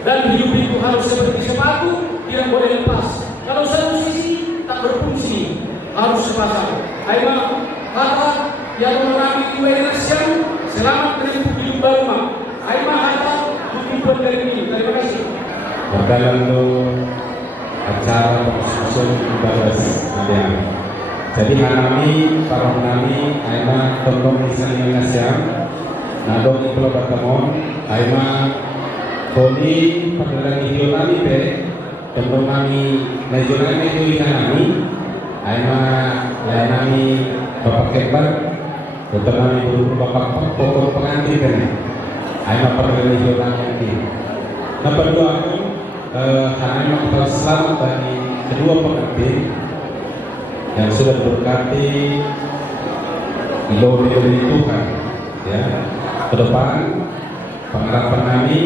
Dan hidup itu harus seperti sepatu, tidak boleh lepas. Kalau satu sisi tak berfungsi, harus sepasang. Aima kata yang mengalami dua Indonesia selamat menempuh hidup baru. Aima kata tujuan dari ini. Terima kasih. Dalam acara susun ibadah Nabian. Jadi hanami para nami aima tolong misalnya Indonesia. Nadong itu bertemu aima kodi pada video kami pe tolong kami nasional itu kami aima nami bapak kebar untuk kami guru bapak pokok pengantin kan aima pada video kami. Nomor 2 karena kita selamat bagi kedua pengantin yang sudah berkati glory dari Tuhan ya. Ke depan pengharapan kami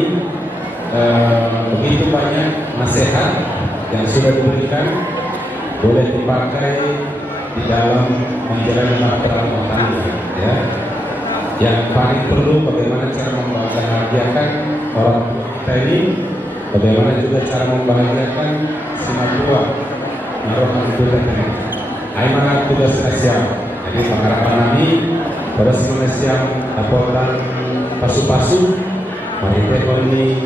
begitu banyak nasihat yang sudah diberikan boleh dipakai di dalam menjalani rumah tangga ya. Yang paling perlu bagaimana cara membahagiakan orang kita ini, bagaimana juga cara membahagiakan si matua naruhan tugas aimana tugas spesial. Jadi pengharapan kami pada Indonesia laporan pasu-pasu mari ini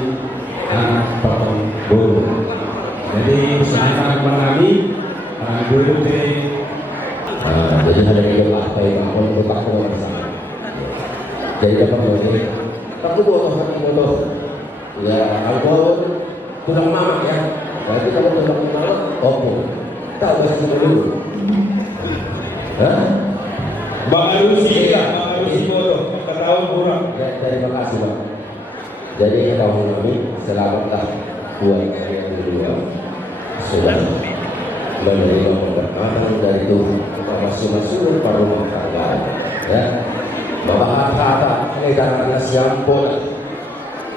anak potong bulu. Jadi usaha kami dulu jadi ada yang apa yang mau berlaku bersama. Jadi apa boleh? Tapi bodoh ya alkohol kurang mama ya. Berarti kalau kurang mama, opo. Tak usah dulu. Hah? Bang Alusi bodoh, ketahuan kurang. Ya, terima kasih Bang. Jadi kaum kami selamatlah buat kalian berdua sudah menerima pemberkatan dari Tuhan masing-masing para rumah tangga ya. Bapak kata edarannya siapa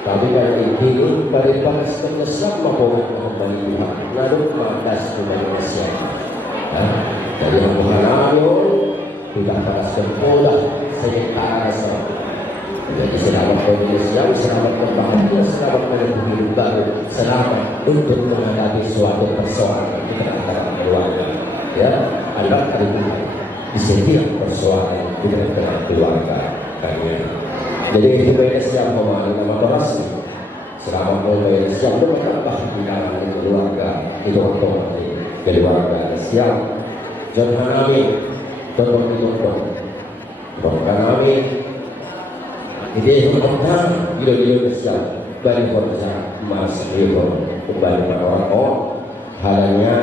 tapi dari ini dari bangsa siapa mau kembali Tuhan lalu matas kembali siapa dari yang mengalami tidak pada sempurna sementara jadi selamat Indonesia, selamat berbahagia, selamat menempuh hidup baru, selamat untuk menghadapi suatu persoalan di tengah-tengah keluarga ya, adalah di setiap persoalan di tengah-tengah keluarga kalian. Jadi itu Indonesia memahami nama korasi selamat Indonesia itu menambah di dalam keluarga itu otomatis keluarga siap jangan kami tolong kami ini orang bila siap balik kerja masih itu kembali pada orang halnya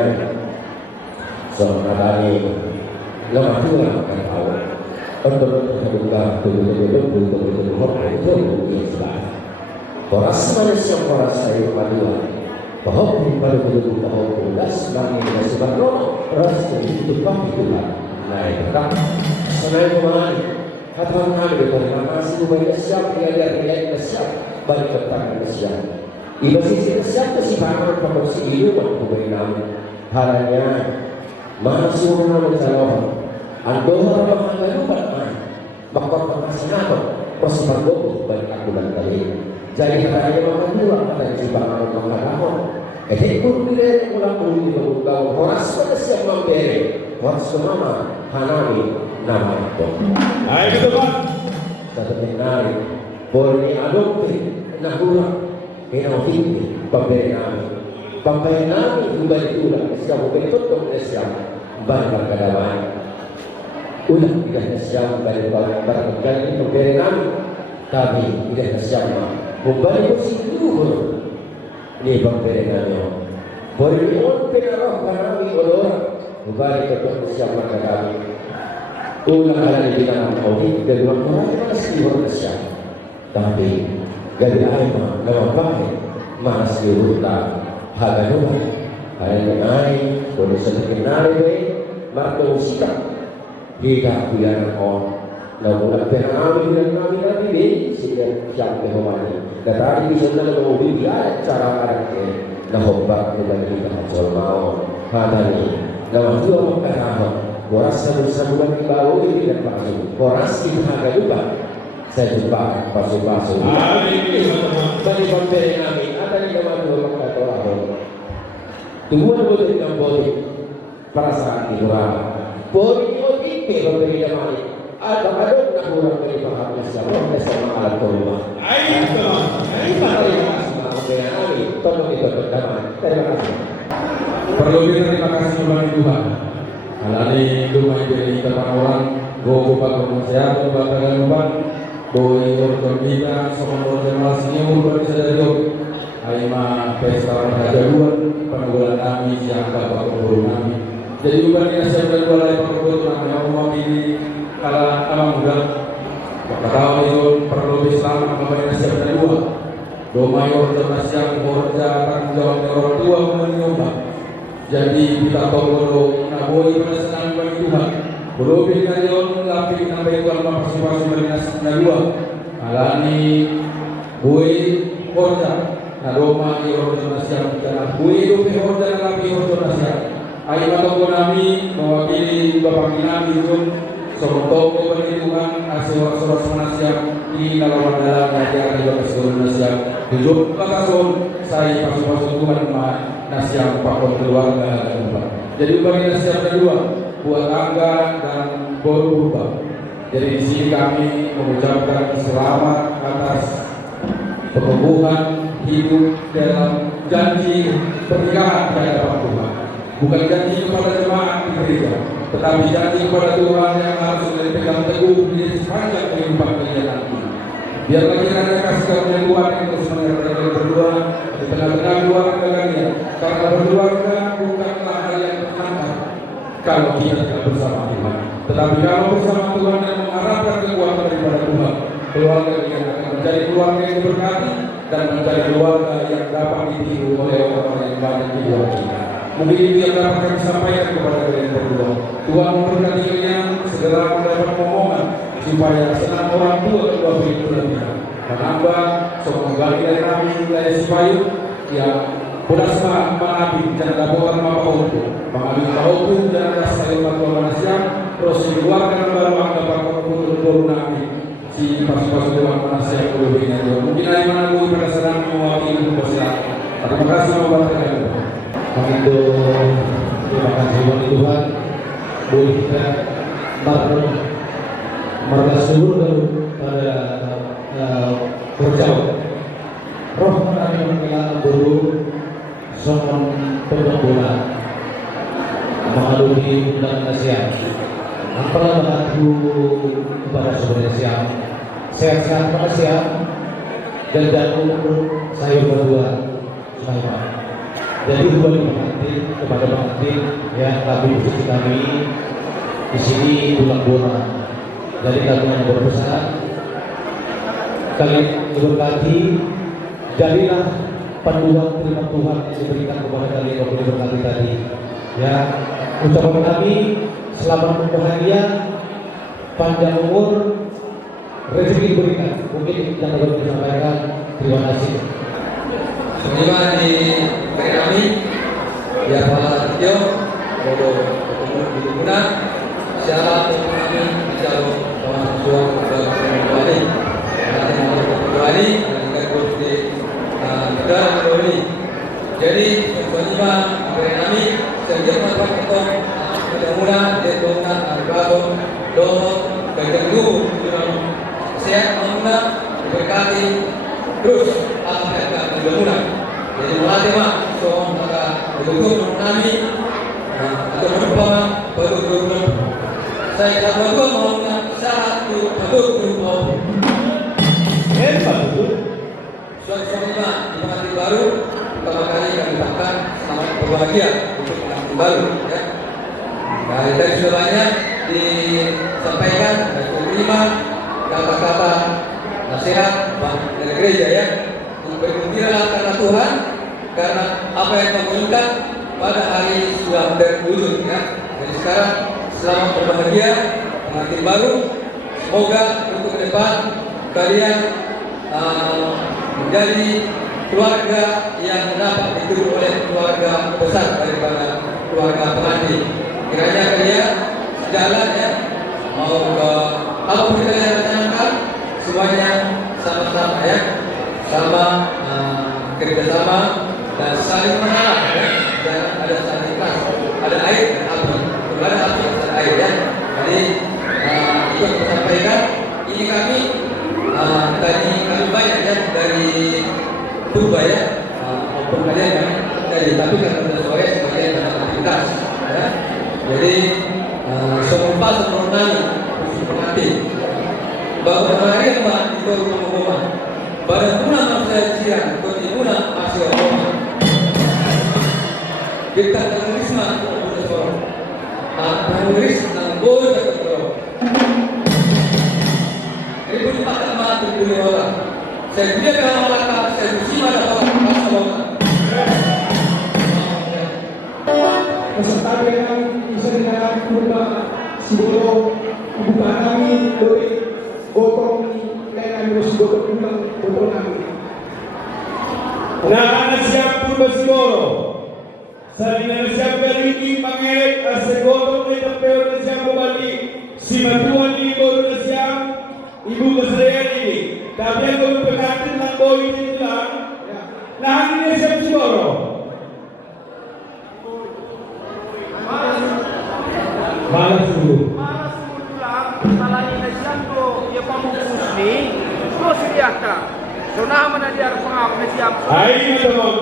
seorang ini lemah juga akan tahu untuk terbuka betul-betul itu Islam. Koras manusia koras saya kedua bahwa pada betul bahwa tugas bagi sebab ras itu bagi Tuhan. Nah itu selain kemarin kata kami terima kasih kepada siap dia siap balik kepada siap. Ibu sisi siap kesibukan promosi hidup kepada halnya masih orang menjawab. Ando orang mengaku bahwa penghasilan persiapan doa bagi aku dan kalian. Jadi katanya makan dua kata cibangan mengaku. Pun tidak pulang di bawah horas pada siap memberi horas semama hanami nama itu. Ayo gitu Pak. Satu menarik. Boleh adopsi nahura enofiti pemberi nami juga itulah siapa bentuk siap banyak kedamaian. Ulah tidak siap dari barang ini memberi nami tapi tidak siap memberi posisi dulu. Ini pemberengannya. Boleh pun penaruh kami orang kembali ke siapa kami. Ulang kali di dalam kami kedua orang masih berusaha. Tapi dari ayam nama baik masih hutang harga dua. Hari ini boleh sedikit nari marto sikap hingga bulan on. Namun kami ini sehingga siap kehormatan. Tetapi bisa kalau dia cara mereka nahobak kembali ke hasil mau hadani nama dua perkara Koras sabulan baru ini kan Pak Su. Koras itu harga juga. Saya jumpa pasu-pasu. Bagi konten kami ada di dalam dua kata orang. Tunggu dulu di dalam perasaan kurang. Bodi ke konten kami. Ada kurang dari paham Islam sama alat korban. Terima kasih. Tolong itu berdamai. Terima kasih. Perlu terima kasih kepada Tuhan. Alani rumah jadi tempat orang gogo pak sehat bakal lupa boy order kita sama order masnya urut sedado aima pesta raja luar penanggulan kami siapa pak guru kami jadi bukan kita siapa dua lagi pak guru kami mau ini kalau alam muda kata itu perlu Islam kepada siapa dua doma order nasihat order tanggung jawab orang tua menyumbang. Jadi kita tolong naboy pada senang bagi Tuhan. Berobin kalian lapik sampai Tuhan masing-masing bernas dua. Alani boy korda. Naroma di order nasihat kita. Boy dope order lapi order nasihat. Ayo matoko nami mewakili Bapak Kinami Jun. Sontoko bagi Tuhan asal-asal nasihat di dalam ngajar di atas nasihat. Tujuh kakasun saya pasuk Tuhan nasihat pakon keluarga dan Bapak. Jadi bagi nasihat kedua buat angga dan boru berubah. Jadi di sini kami mengucapkan selamat atas pengukuhan hidup dalam janji pernikahan di hadapan Tuhan. Bukan janji kepada jemaat di gereja, tetapi janji kepada Tuhan yang harus dipegang teguh di sepanjang kehidupan kalian nanti. Biarlah kiranya kasih karunia Tuhan yang terus menyertai kalian berdua di tengah-tengah keluarga kalian. Karena berkeluarga bukanlah hal yang menyenangkan kalau kita tidak bersama Tuhan. Tetapi kalau bersama Tuhan dan mengharapkan kekuatan daripada Tuhan, keluarga yang akan menjadi keluarga yang diberkati dan menjadi keluarga yang dapat ditiru oleh orang-orang yang banyak di luar kita. Mungkin itu yang dapat kami sampaikan kepada kalian berdua. Tuhan memberkati kalian segera mendapat momongan supaya senang orang tua kedua begitu berlebihan. Dan hamba semoga kembali dari kami dari Sipayu yang Pudasma Manabi dan Dapotan Mapautu mengambil Mapautu dan Rasa Ilmu Manusia terus dikeluarkan baru anggapan Mapautu Dulu Nabi si pas-pas Tuhan Manusia Kulubingnya mungkin dari mana gue pada sedang mewakili kekuasaan. Terima kasih membantu. Begitu terima kasih bagi Tuhan. Boleh kita bersyukur pada berjauh. Roh kami mengenal guru soal pembangunan mengalami dan nasihat. Apalah bantu kepada saudara siap. Sehat-sehat pada siap dan jangan saya berdua saya. Jadi kembali pengantin kepada pengantin yang kami posisi kami di sini bulan bola. Jadi kami yang berpesan kalian diberkati, jadilah panduan terima Tuhan yang diberikan kepada kalian waktu diberkati tadi. Ya, ucapan kami selamat bahagia, panjang umur, rezeki diberikan. Mungkin yang dapat disampaikan. Terima kasih. Terima di kami ya Pak Tio, Bodo di Guna, siapa kami jauh termasuk suara kembali, kembali dan kursi negara kembali. Jadi terima kami sejak masa kita mudah-mudahan ditonton album doa bertemu sehat mengenal berkati terus apa yang akan mudah-mudahan. Jadi melatih mak soal maka betul kami untuk berperan betul saya tak betul maunya satu betul betul suasana di pengantin baru pertama kali kami ucapkan selamat berbahagia untuk pengantin baru ya. Nah dari sudah banyak disampaikan dan diterima kata-kata nasihat dari gereja ya. Bergembiralah karena Tuhan, karena apa yang kamu inginkan pada hari sudah berwujud ya. Jadi sekarang selamat berbahagia pengantin baru. Semoga untuk ke depan kalian menjadi keluarga yang dapat ditiru oleh keluarga besar daripada keluarga pengantin. Kiranya kalian jalan ya, mau ke apa kita rencanakan semuanya sama-sama ya, sama kerjasama dan saling mengalah ya. Jangan ada saling kelas, ada air dan api, ada api dan air ya. Jadi itu yang saya sampaikan. Ini kami tadi kami banyak ya dari Purba ya, maupun kalian yang dari tapi karena sore sebagai aktivitas ya. Jadi semua sempurna mati bahwa hari yang itu rumah pada bulan manusia jiran di bulan masih rumah kita terorisme untuk seorang teroris dan bodoh teror ribu dipakai mati dulu orang saya punya kehalangan saya bersih ada orang orang beserta dengan Isyarat Purba Sibolo ibu kami dari gotong dan kami harus gotong kami. Anak-anak siap Purba Sibolo. Sa dinarasya Periki Pangelit at sa gotong na itapero na siya bumali si Matuan ni Bolo na siya Ibu Kasayani. Tapi ang pagpakatin ng boy nito lang nahangin na siya Sibolo. Balas dulu. Para semula salahnya nasianto ia pamupus ni terus siapa? So nama na dia pengap na siapa? Hai teman.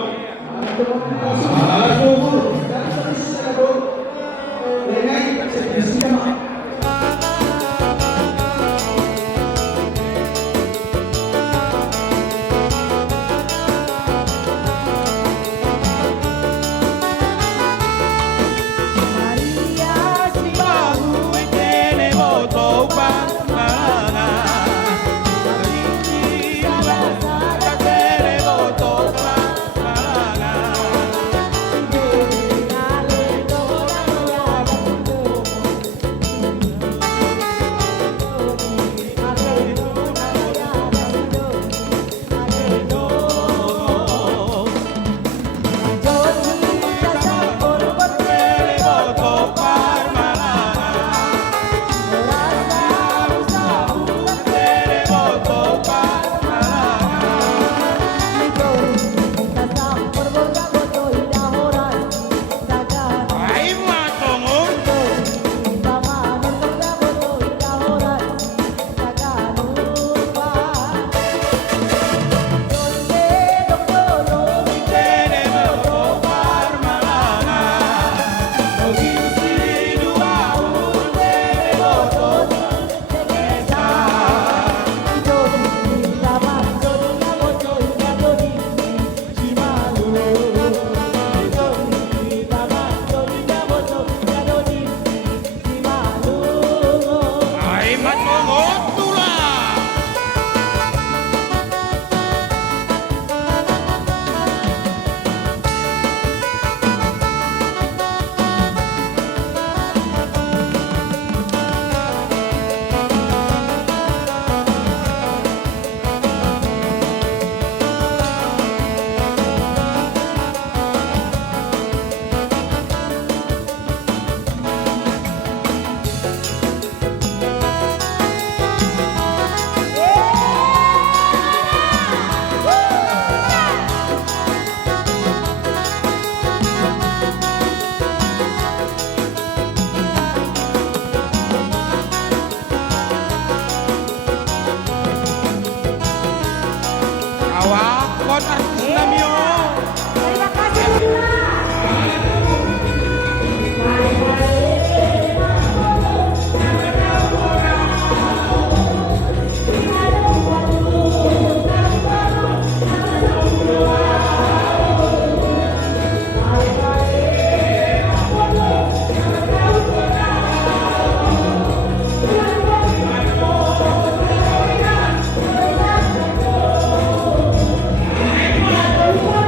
Terima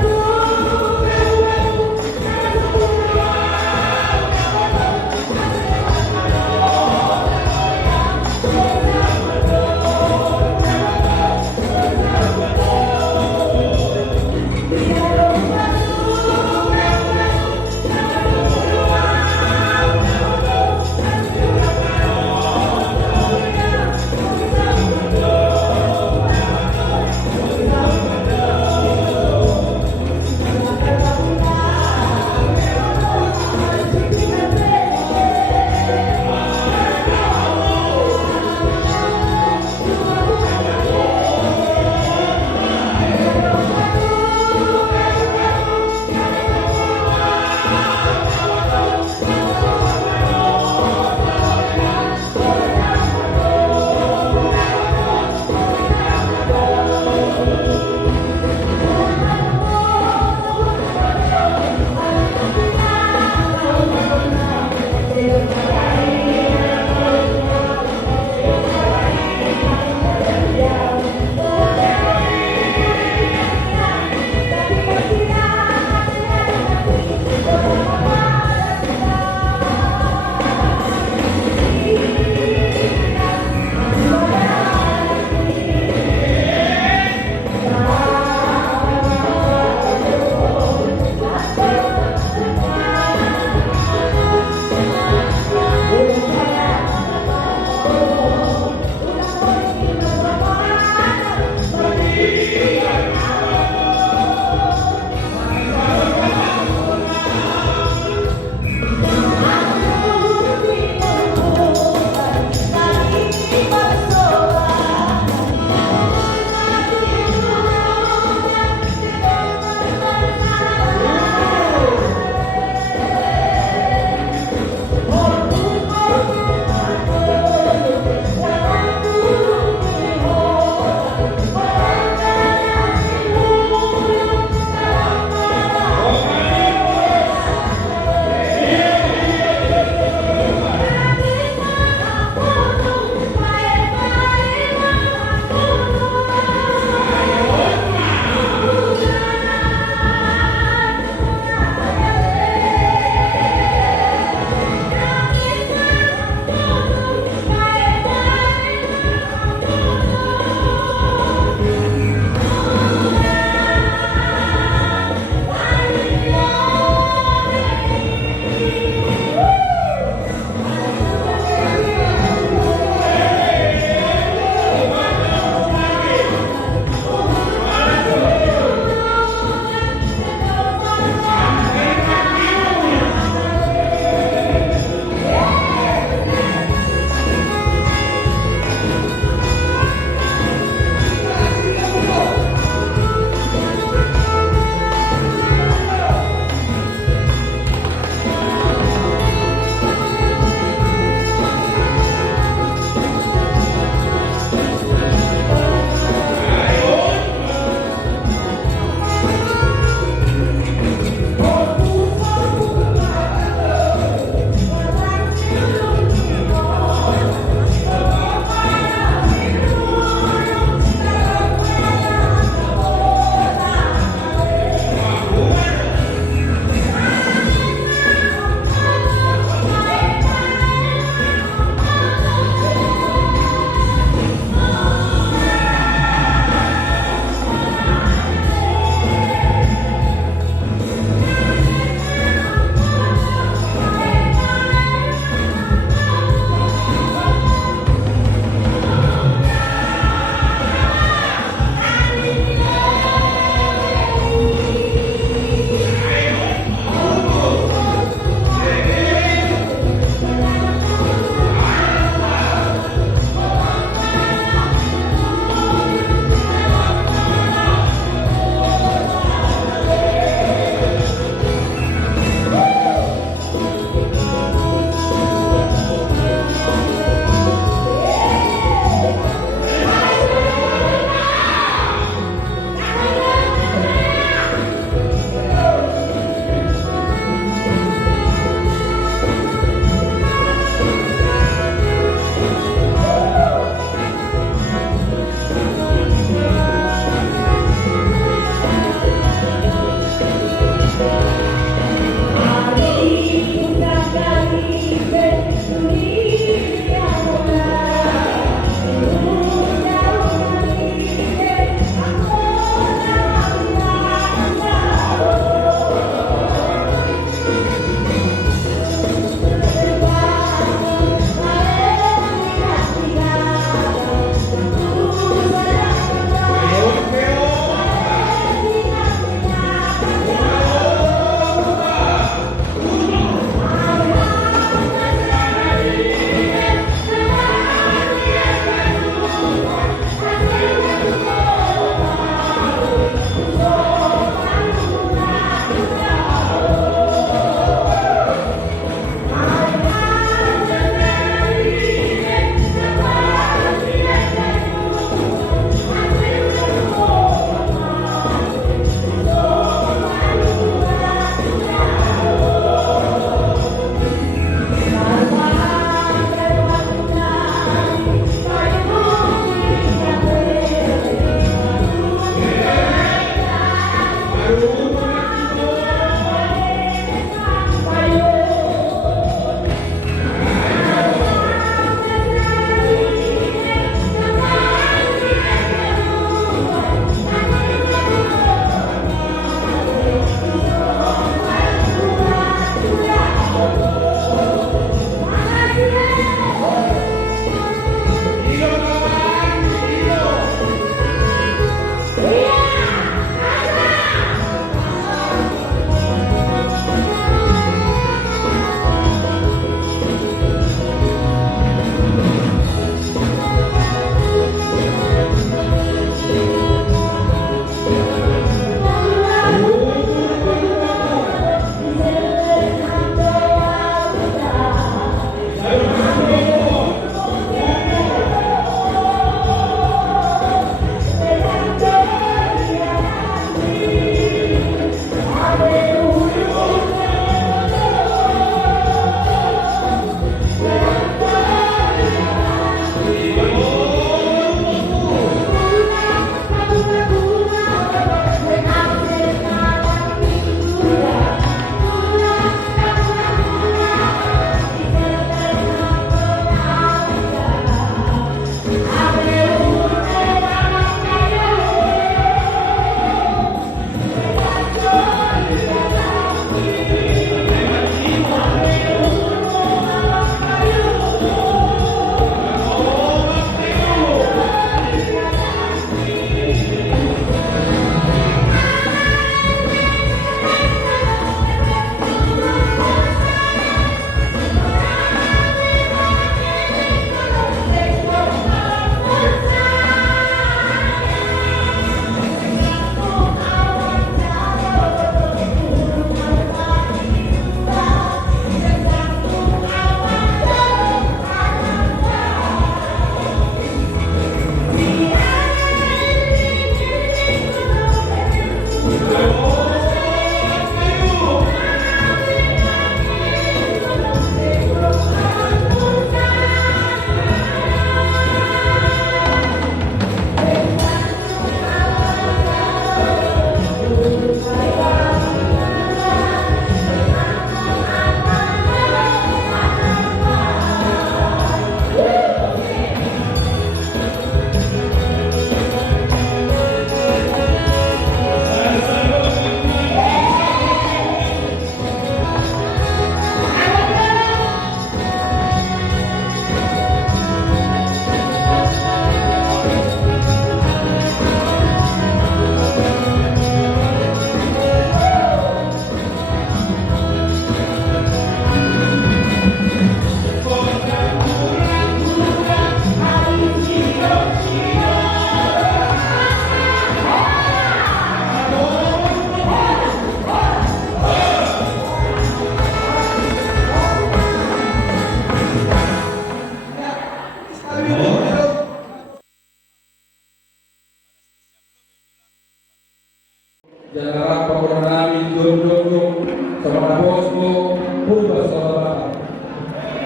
Jangan pagkunan namin dulong-dulong sa mga bosko, pulba sa mga bata.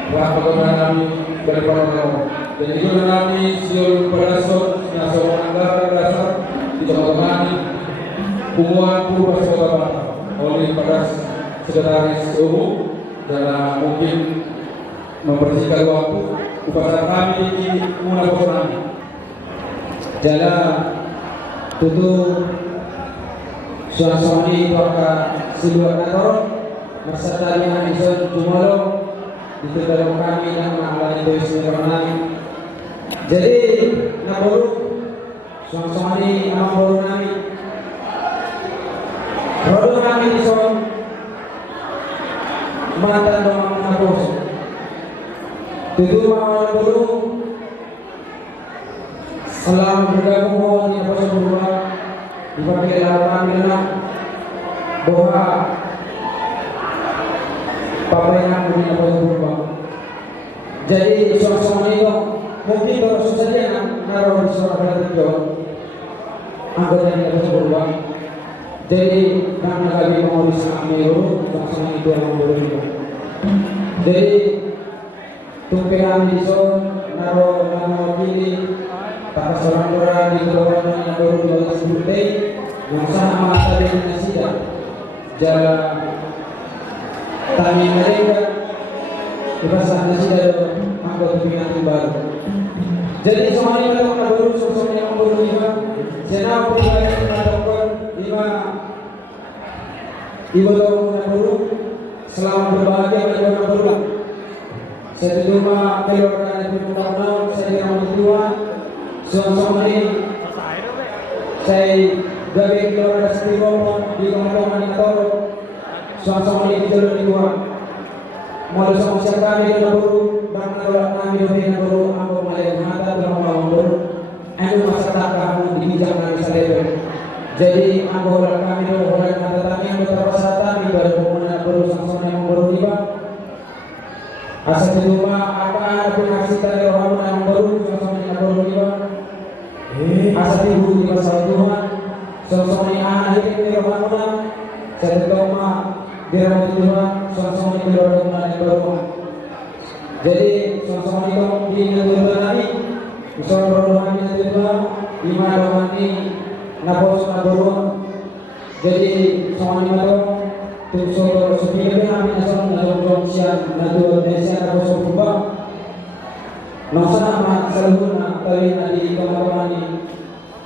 Pagkunan namin berpanaw. Dan itu namin siul perason na sa mga anggaran dasar di teman-teman kumuhan pulba sa mga bata oleh pada sekretaris umum dan mungkin membersihkan waktu upacara kami di Muna Kami. Jala tutu suasana warga seluar kantor beserta dengan Ison Jumalo itu dalam kami yang mengalami dosis kami. Jadi nabaru suasana nabaru kami. Rodo kami Ison mantan domang nabos. Tutu nabaru selamat bergabung di Pos Purba di bagian kami bahwa papayan kami di Pos Purba. Jadi suasana itu mungkin baru saja naruh di suara radio anggota di Pos Purba. Jadi kami lagi mengurus kami dulu suasana itu yang berbeda. Jadi tumpuan di naruh kiri para seorang di bawah yang baru disebutkan yang sama tadi nasihat jalan tanya mereka di pasar nasihat anggota pimpinan baru. Jadi semuanya kita baru sosok yang baru lima senang pribadi melakukan lima ibu tahun baru selamat berbahagia dengan baru. Saya cuma keluarga dari tahun saya yang kedua. Suasana ini saya dari keluarga Setiwong di Kampung Toro. Suasana ini jalur di luar. Mau sama siapa kami yang baru, bangsa kami yang baru, aku mulai mata dalam baru. Aku masyarakat kamu di jangan disalahkan. Jadi aku kami orang mata kami yang berpasatan di baru pemenang baru suasana yang baru tiba. Asal di rumah apa pun aksikan orang yang baru suasana yang baru tiba. Asal ibu di pasal Tuhan, suasana anak ini berhamburan, saya terima dirahmati Tuhan, suasana ini berhamburan yang baru. Jadi suasana itu di negara kami, suasana berhamburan yang Tuhan, lima doang ini nabos nabaru. Jadi suasana itu tuh sebelumnya kami asal nabaru siang nabaru Indonesia nabos berubah. Masa amat selalu kali di kamar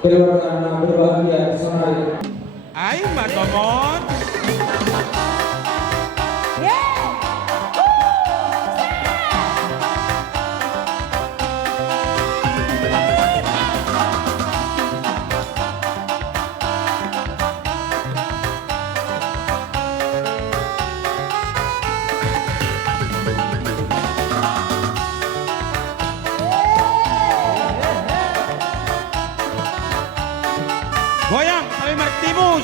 keluarga berbahagia senang. Ay, matomon. Goyang sampai Martimus.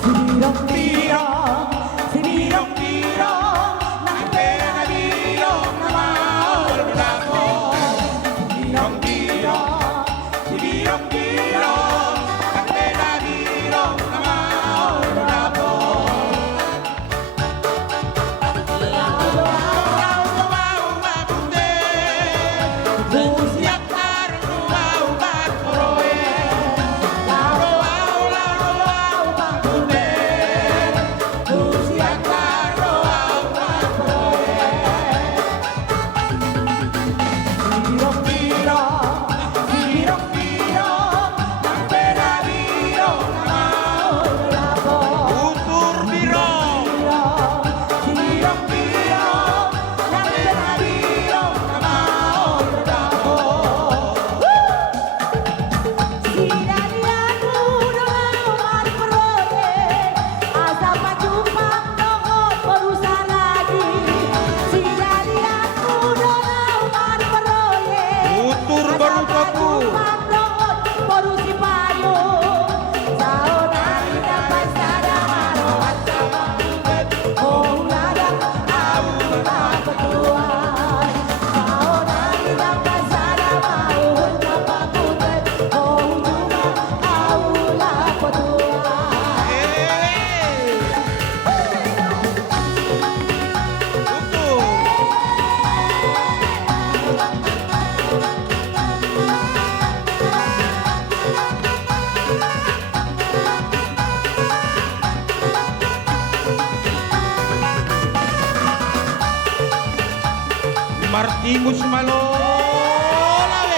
Birong-birong, si birong-birong, nang pera birong na maul berlaku. Birong-birong, si birong-birong, nang pera birong na maul berlaku. Siap harus rumah proyek. Martingus Malolawe.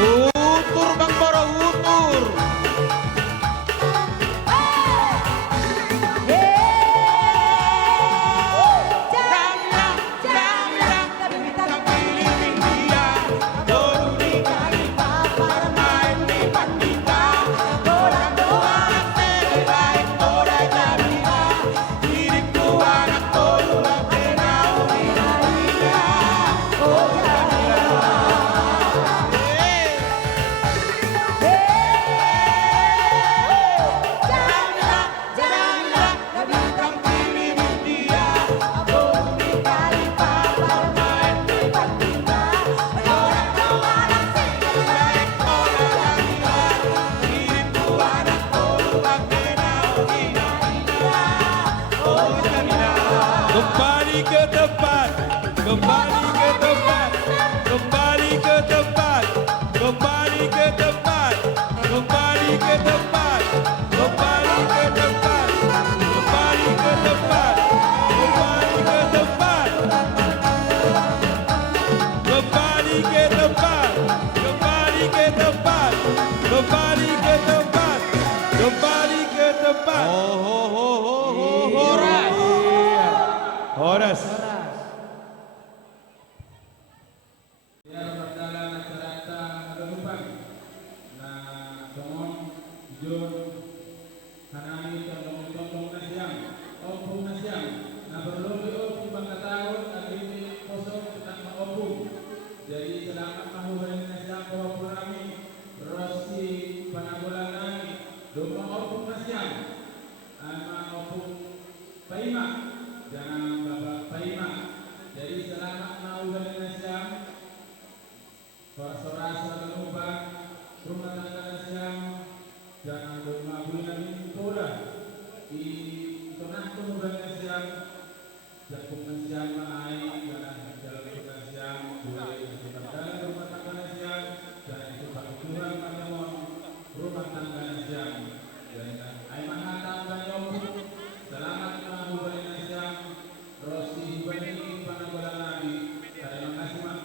Utur Bang Boro, utur. Kembali ke tempat, kembali ke tempat, kembali ke tempat, kembali ke tempat, kembali ke tempat, kembali ke tempat, kembali ke tempat, kembali ke tempat, kembali ke tempat, kembali ke tempat, kembali ke tempat, kembali ke tempat. Horas. Ya berdalam masyarakat Agamupang na tongong John Hanani tondong nasyang opung nasyang na berlobi opung bangkataon agini kosong tetap maopung. Jadi selamat mahubain nasyang opung kami Rosi panagolan kami doma opung nasyang ama opung paima jangan Bapak Paima. Jadi selamat mahubain nasyang Sora-sora Agamupang rumah tangga nasyang jangan bermabulan pura di tengah kemudian nasyang jakung nasyang maai jangan jalan nasyang boleh dalam rumah tangga nasyang dan itu Tuhan Makamon rumah tangga nasyang dan ai mahata banyopu selamat mahubain nasyang Rosi Bani Panagolan Nabi. Terima kasih Mak.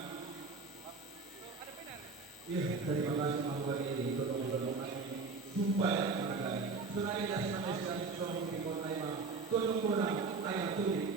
Iya, terima kasih Mahbuan ini tolong sumpah ya teman-teman. Sunai das manusia tolong di kota Ima. Tolong kurang ayat tulis.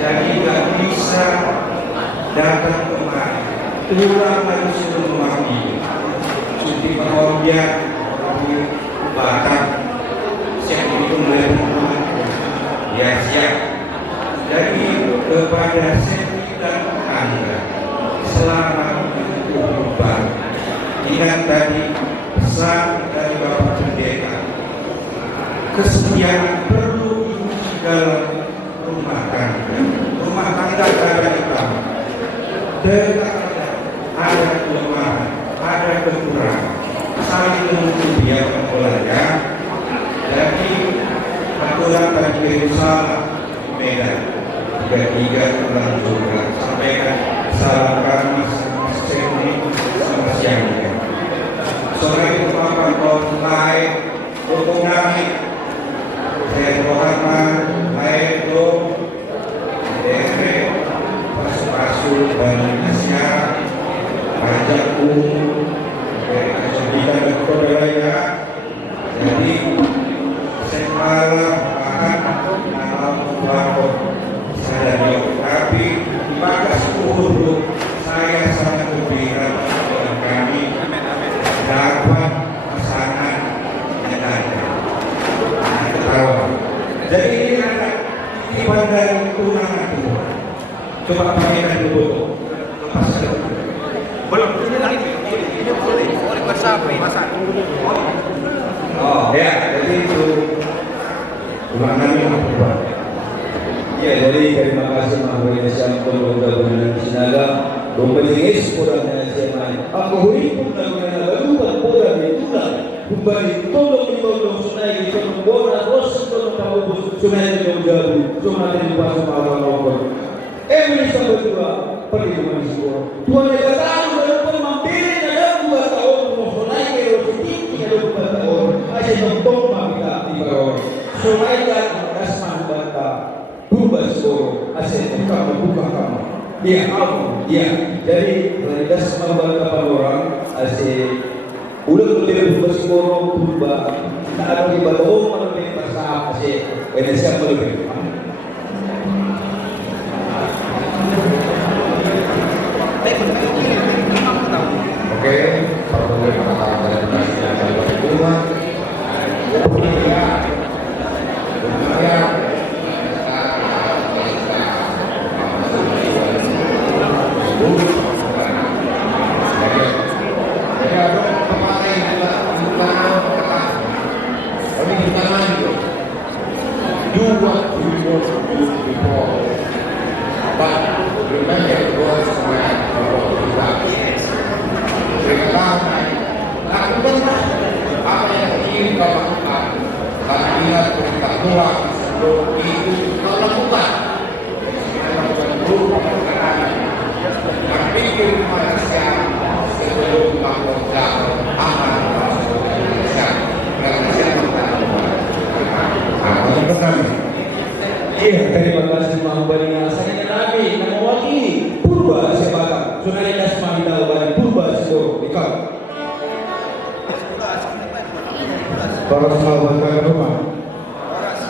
Jadi nggak bisa datang kemari, pulang lagi suruh mewakili. Cuti pekerja di Batam, siap itu mulai ya siap. Jadi kepada Sepi dan Angga, selamat berubah. Ingat tadi pesan dari Bapak Pendeta, kesetiaan perlu diuji dalam rumah tangga. Rumah tangga ada utama. Tetap ada kelemahan, ada kekurangan. Saling menutupi ya pengolahnya. Jadi aturan tadi salah Medan 33 pulang juga sampaikan salam kami sama siangnya. Sore itu papan online dukung kami. Saya Muhammad Aedo Dere Pasu Bani Asia Ajakku dari Asobita dan Kodaya. Jadi semalam akan malam bangun saya tapi dipakai 10 saya sangat gembira dengan kami dapat pasangan yang ketawa. Jadi ini ada titipan dari tunangan Tuhan. Coba pakai dulu. Belum ini lagi. Ini boleh bersama masak. Oh ya, jadi itu tunangan yang kedua. Ya, jadi terima kasih Mahkamah Indonesia untuk gabungan Sinaga. Dompet kurangnya SMA. Aku hidup dengan laluan bola itulah. Kembali tolong sunai itu bola terus tahu sunai itu jauh. Cuma di pasar malam. Bisa berdua pergi ke Malaysia. Tuhan yang tahu dalam mampir dalam 2 tahun sunai itu tinggi dalam 2 tahun. Asyik nonton kita di bawah. Sunai dan kasman bata. Berubah sekolah. Asyik buka kamar. Dia aku, dia. Jadi realitas membanggakan orang asih ulang lebih bersekolah berubah. Tak ada di bawah lebih pasal asih Indonesia lebih. Iya, terima kasih Mang Balina. Saya kami yang mewakili Purba Sebaka. Sungai Dasma kita ubah Purba Sego Ikam. Para sahabat ke rumah.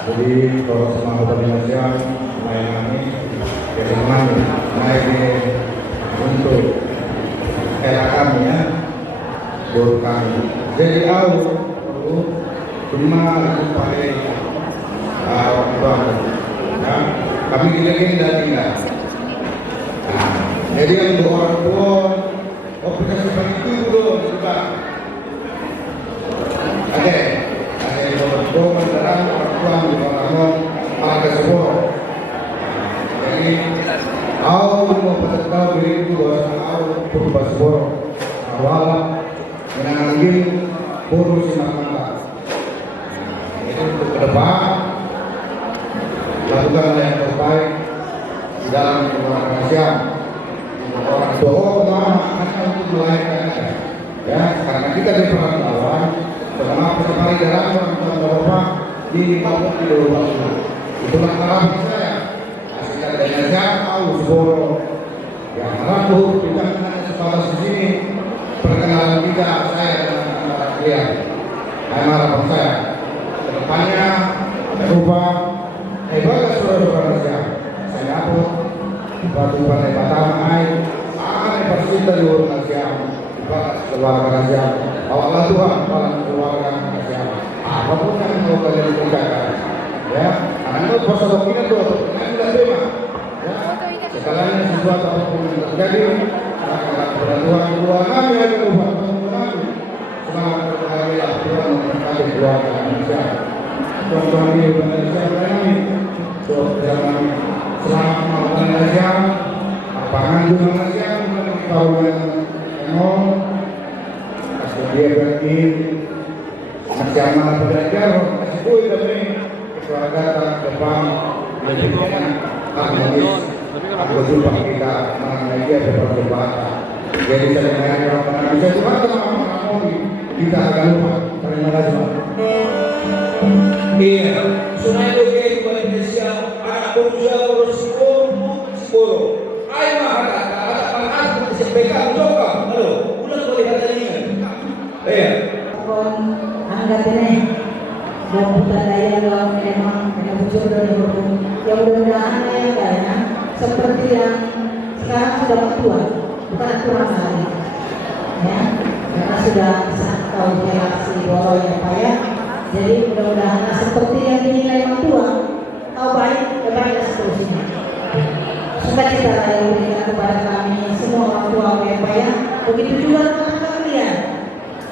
Jadi para sahabat Indonesia melayani kiriman naik untuk era kami ya, guru kami. Jadi cuma supaya orang tua ya, kami kira-kira tidak tinggal. Nah, jadi untuk orang tua, kita seperti itu dulu juga. Ada orang tua menerang orang tua orang para semua. Jadi, mau peserta beriku bahwa Purba Seboro awal menangani Puru Sinamata. Itu untuk ke depan lakukan yang terbaik dalam keluarga orang tua hanya untuk melahirkan ya, karena kita di perantauan selama sekali jarang orang tua bapak di maupun di luar itulah harapan saya asli adanya saya tahu Seboro yang ragu tidak hanya sebatas di sini perkenalan kita saya dengan kalian. Harapan saya kedepannya berubah bagus saudara-saudara saya dapat batu-batu pertama sangat persita di orang siam keluarga siam Allah Tuhan para keluarga siam apapun yang mau kalian kerjakan ya karena itu pasal kita tuh yang tidak terima ya segalanya sesuatu apapun yang terjadi karena Tuhan keluar kami ada ubah kami selamat berkali Tuhan memberkati keluarga siam Tuhan ini Indonesia kami jangan selamat melakukan Indonesia lapangan di Indonesia kawan emol asal dia berarti masyarakat belajar itu demi keluarga depan menjadikan harmonis aku jumpa kita mengenai dia berperdebatan jadi saya mengenai orang bisa juga sama harmoni kita akan lupa terima kasih. Iya, Sungai Doge Indonesia anak berusaha Seboro. Ayo makan, ada disampaikan coba. Halo, ulang boleh kata ini. Iya. Anggap ini dan budaya yang memang muncul dari hukum. Ya mudah-mudahan ya seperti yang sekarang sudah tua, bukan aturan lagi. Ya, karena sudah tahu reaksi Boro ya Pak ya. Jadi mudah-mudahan seperti yang dinilai orang tua, tahu baik, dan seterusnya. Sukacita yang diberikan kepada kami semua orang tua ya Pak ya. Begitu juga kepada kalian.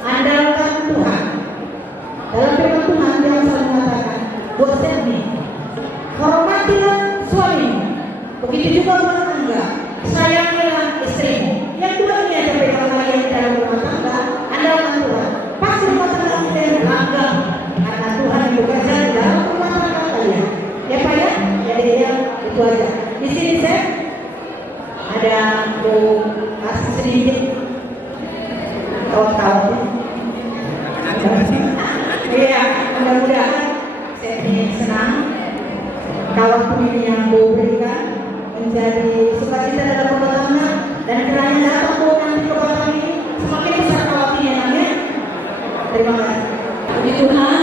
Andalkan Tuhan. Dalam firman Tuhan yang selalu mengatakan, buat Sydney, hormatilah suami. Begitu juga rumah tangga, sayangilah istrimu. Yang keduanya sampai kalau kalian dalam rumah tangga, andalkan Tuhan. Pasti rumah tangga kita yang langgam. Karena Tuhan yang bekerja di dalam rumah tangga kalian. Ya Pak ya, jadi ya itu aja. Di sini saya ada kasih sedikit kawan-kawan. Iya, mudah-mudahan saya ingin senang kawan pemimpin yang berikan menjadi sukacita dalam rumah tangga dan kiranya dapat nanti kepada ini semakin besar kawannya namanya. Terima kasih. Puji Tuhan.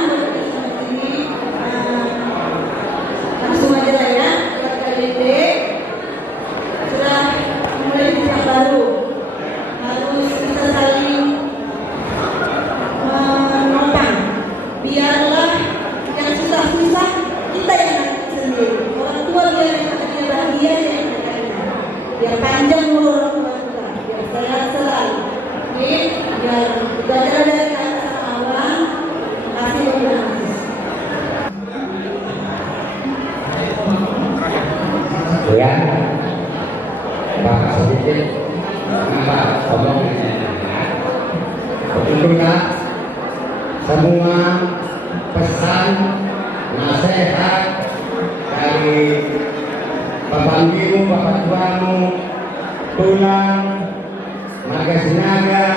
Langsung aja lah ya, KDP sudah mulai yang baru, harus kita saling menopang. Biarlah yang susah-susah kita yang sendiri. Orang tua biar yang bahagia yang biar panjang umur orang tua kita, biar sehat selalu. Biar belajar dari kata Allah. Kasih ya Pak sedikit Pak omongnya betulkah semua pesan nasihat dari Bapak Ibu, Bapak Tuamu tulang marga sinaga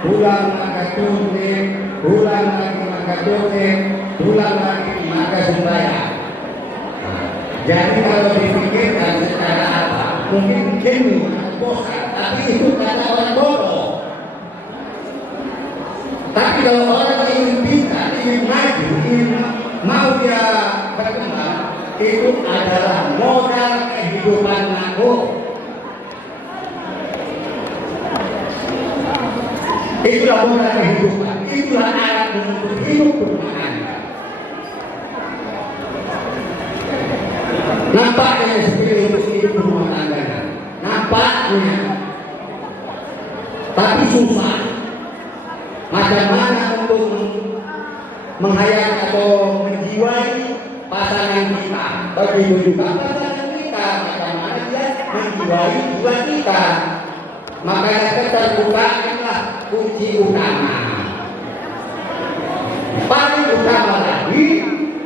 tulang marga tutik tulang lagi marga tutik tulang lagi marga sembaya. Jadi kalau dipikirkan secara apa, mungkin jenuh, bosan, tapi itu kata orang bodoh. Tapi kalau orang ingin pintar, ingin maju, ingin mau dia berkembang, itu adalah modal kehidupan aku. Itulah modal kehidupan, itulah alat untuk hidup rumah Anda. Nampaknya seperti untuk hidup rumah tangga, nampaknya, tapi susah. Macam mana untuk menghayat atau menjiwai pasangan kita? Begitu juga pasangan kita, macam mana dia menjiwai jiwa kita. Makanya keterbukaanlah kunci utama. Paling utama lagi,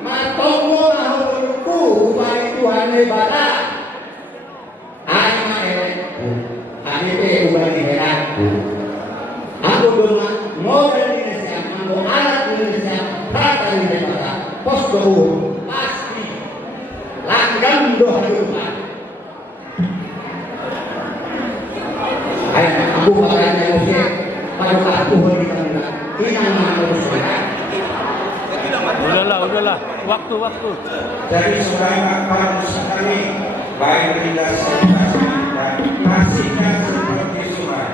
matomu ahulku upaya Tuhan ibadah. Aima elenku, anipe ubani heranku. Aku doma modal Indonesia, aku alat Indonesia, rata Indonesia, pos doa pasti langgam doa Tuhan. Ayo, aku pakai manusia, pada aku beri kamu, inang manusia. Udahlah, waktu. Jadi saudara bangsa kami baik tidak seperti dan masihkan seperti surat.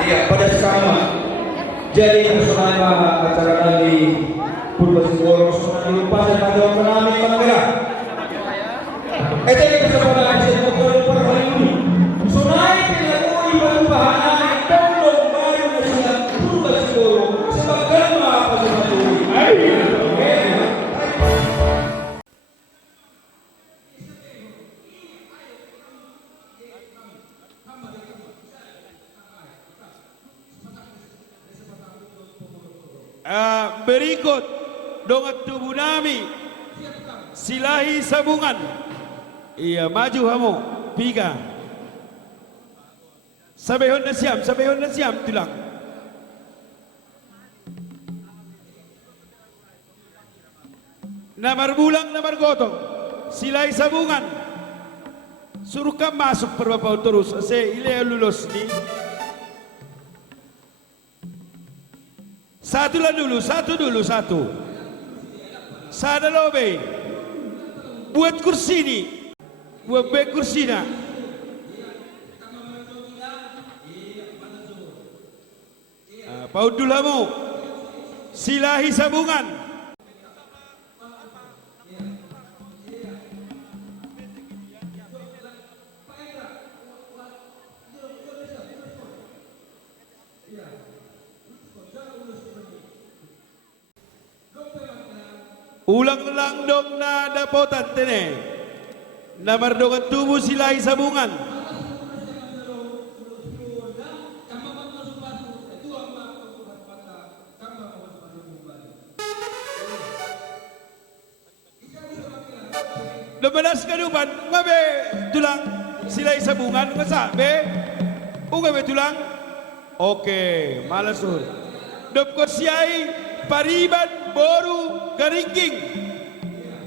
Iya, pada sama. Jadi bersama acara kali Purwasiboro Sonali Lupa dan Padang Penami Manggarai. Ini kesempatan saya untuk hari ini. Sonai dilalui perubahan tolong baru Nasional Purwasiboro sebagai apa berikut dongat tubuh nami silahi sabungan. Iya maju kamu piga. Sabehon na siam tulang. Namar bulang namar gotong silahi sabungan. Suruh ka masuk perbapau terus ase ile lulus ni. Satu dulu. Sada lobe. Buat kursi ini. Buat baik kursi na. Paut dulamu. Silahi sabungan. Ulang dong na dapotan tene. Namar dongan tubuh silahi sabungan. Lemedas kadupan, ngabe tulang silahi sabungan ngasabe. Ngabe tulang. Oke, malasur. Dop ko siai pariban boru garingking.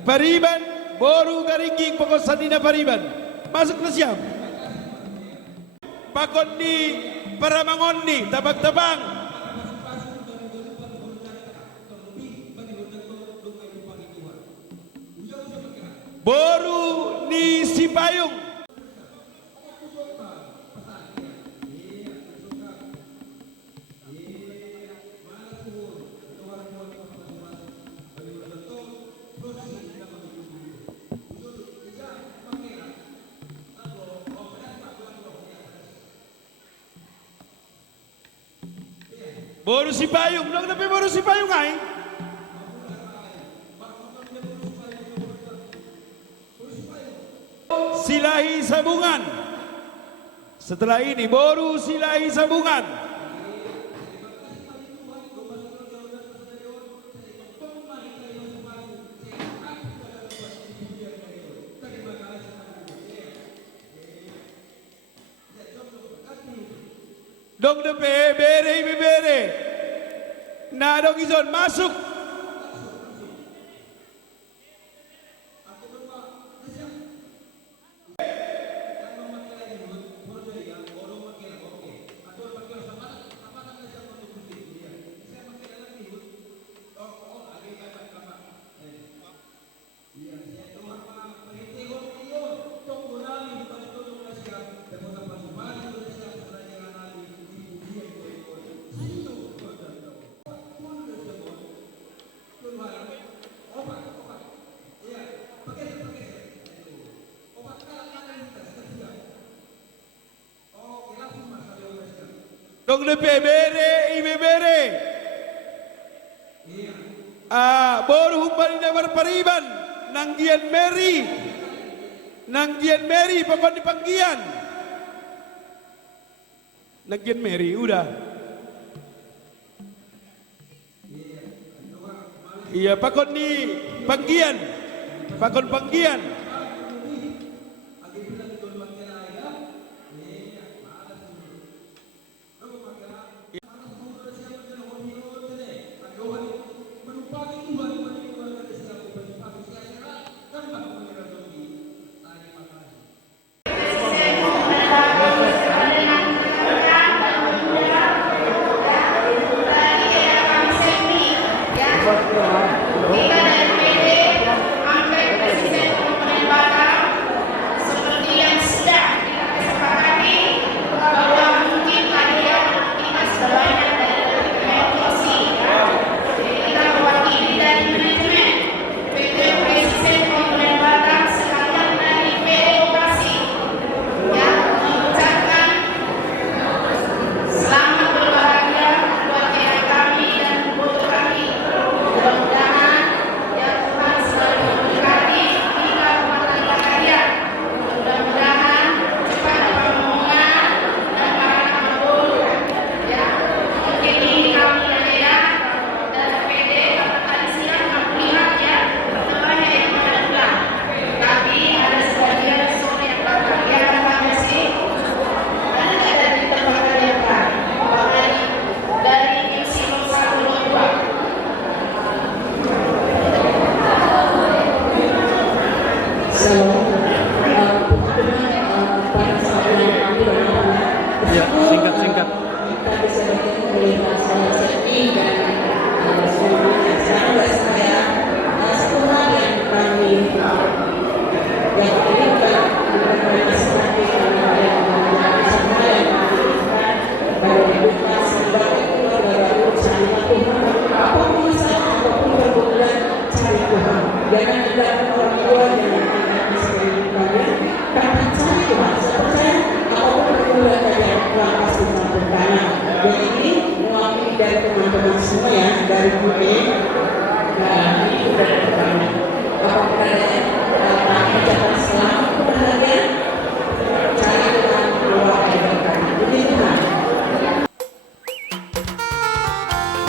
Pariban boru garingking pokok sanina pariban. Masuk na siap. Pakon di paramangon ni tabang-tabang. Boru ni Sipayung. Boru Sipayung, dong tapi boru Sipayung ay. Silahi sabungan. Setelah ini boru silahi sabungan. Dong depe bere. Nah dong izon masuk. Dong de bere ibe bere. Boru humbal na marpariban Nanggian Mary pokok di panggian. Nanggian Mary udah. Iya pakon ni panggian. Pakon panggian.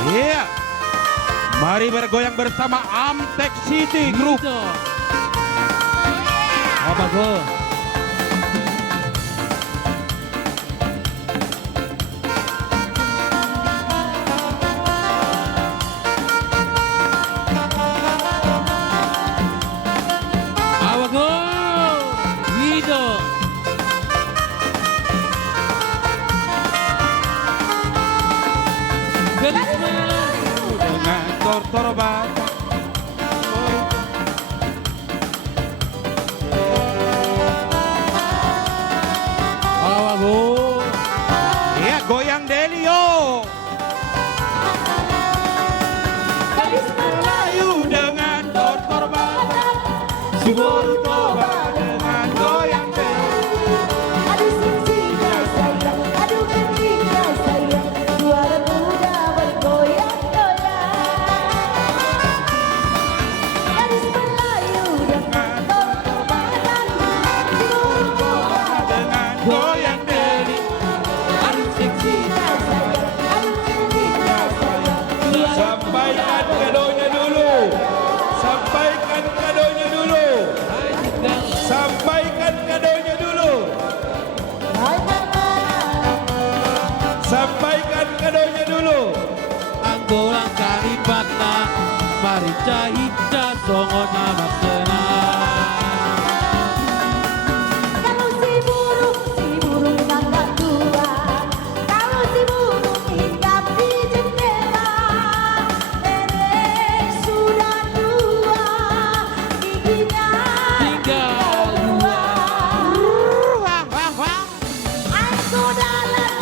Iya. Mari bergoyang bersama Amtek City Group. Apa go? Dengan torban awago ya goyang Delio Melayu dengan torban subur toba dengan goyang Delio. Aduh sisinya sayang, aduh bendinya sayang, suara muda bergoyang-goyang. Gadis Melayu dengan torbanan, subur toba dengan goyang Deli. Aduh sisinya sayang, aduh bendinya sayang. Sampaikan kadonya dulu. Sampaikan kadonya dulu. Sampaikan kadonya dulu. Sampaikan kadonya dulu. Anggolang karipatna marica hicca songo nama senang. Kalau si burung ngangkat dua. Kalau si burung hinggap di jendela. Nenek sudah tua, giginya tinggal dua. Aku dalam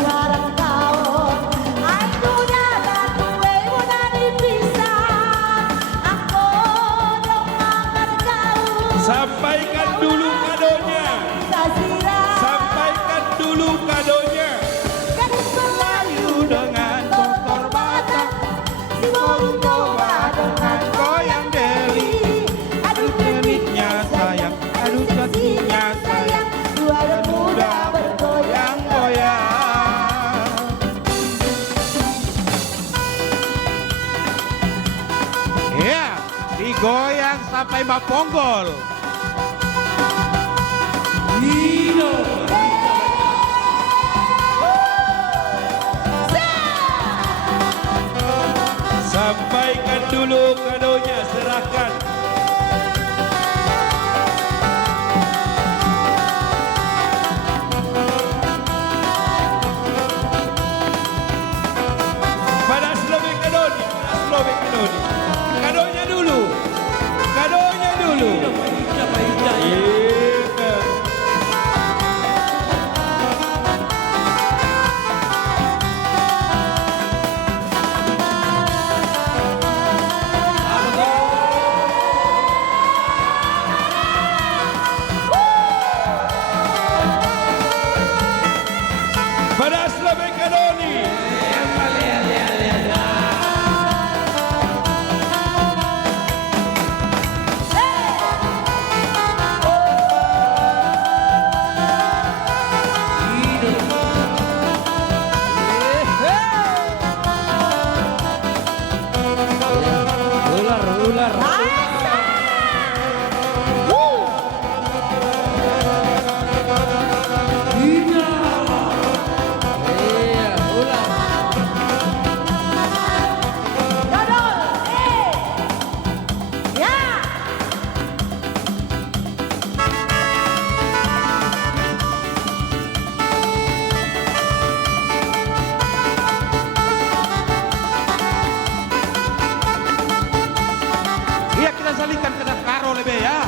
warang tahun, aku dalam kue muda dipisah. Aku Mbak Ponggol. Sampaikan dulu kadonya, serahkan. Pada Slobek Kadoni, Slobek Kadoni. Kadonya dulu. Kadonya dulu. Iya. Pada Slobek Kadoni. Ular. Iya, kita salingkan ke Karo lebih ya.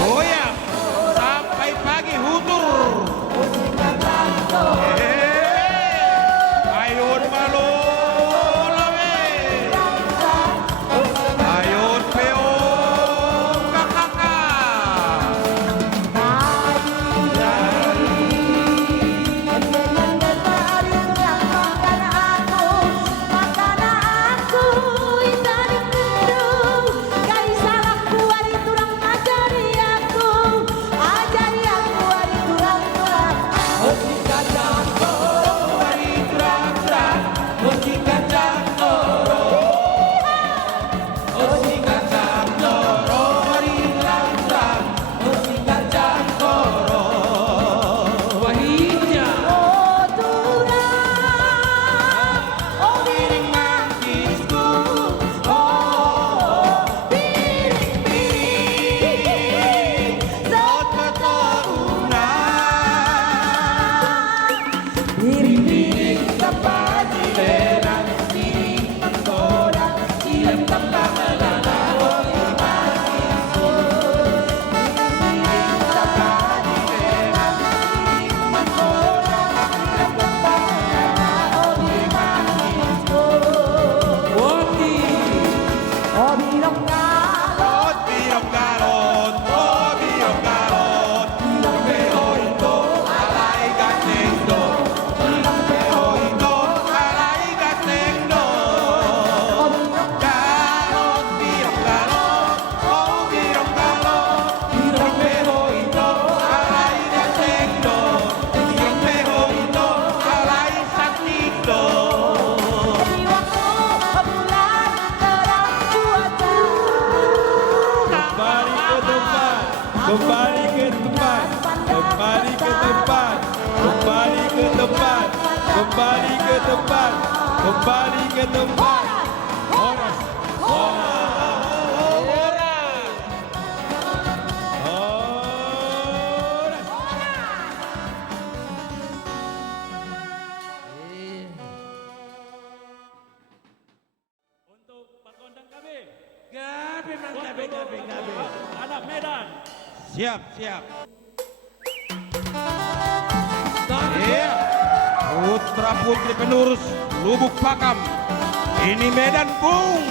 Goyang sampai pagi hutur. Ayun malola we. Ayun peong kakaka. Kembali ke tempat, kembali ke tempat, kembali ke tempat, kembali ke tempat, kembali ke tempat. Horas, horas, horas. Anak Medan. Siap, siap. Iya. Putra putri penerus Lubuk Pakam. Ini Medan, Bung.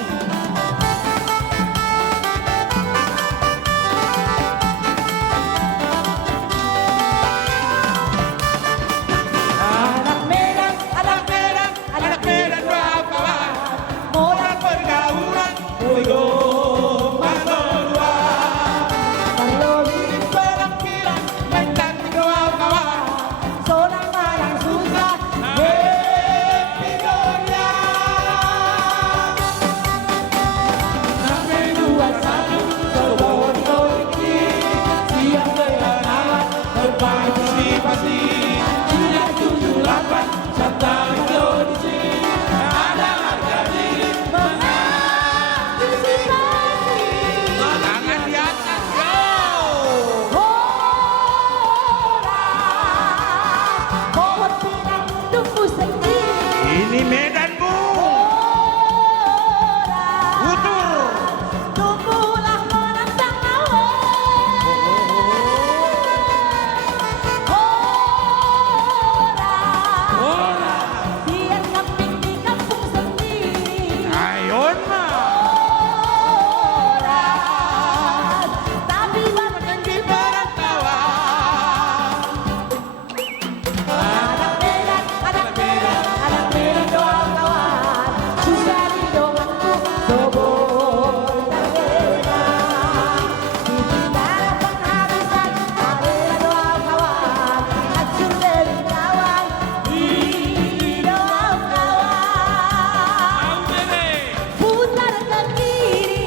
Anak Medan, anak Medan, anak Medan kawan. Modal pergaulan, gelombang kedua. Kalau di penampilan menang kawan. Sonang marang susah, happy goyang. 621 Solo di Koiki, siap berlawan berpartisipasi. 378 Sabta Indonesia, ada harga diri mengantisipasi. Tangan di atas, go. Pohon pinang tumbuh sendiri. Ini Medan, Bung. Utur. Tumbuhlah menantang awan. Biar kambing di kampung sendiri. Ayon mah. Tapi banyak di perantauan. Anak Medan, anak Medan, anak Medan doang kawan. Susah didongangku, sobor dan beda. Di bintara penghabisan, ada doang kawan. Hancur dari kawan, di doang kawan. Putar ke kiri,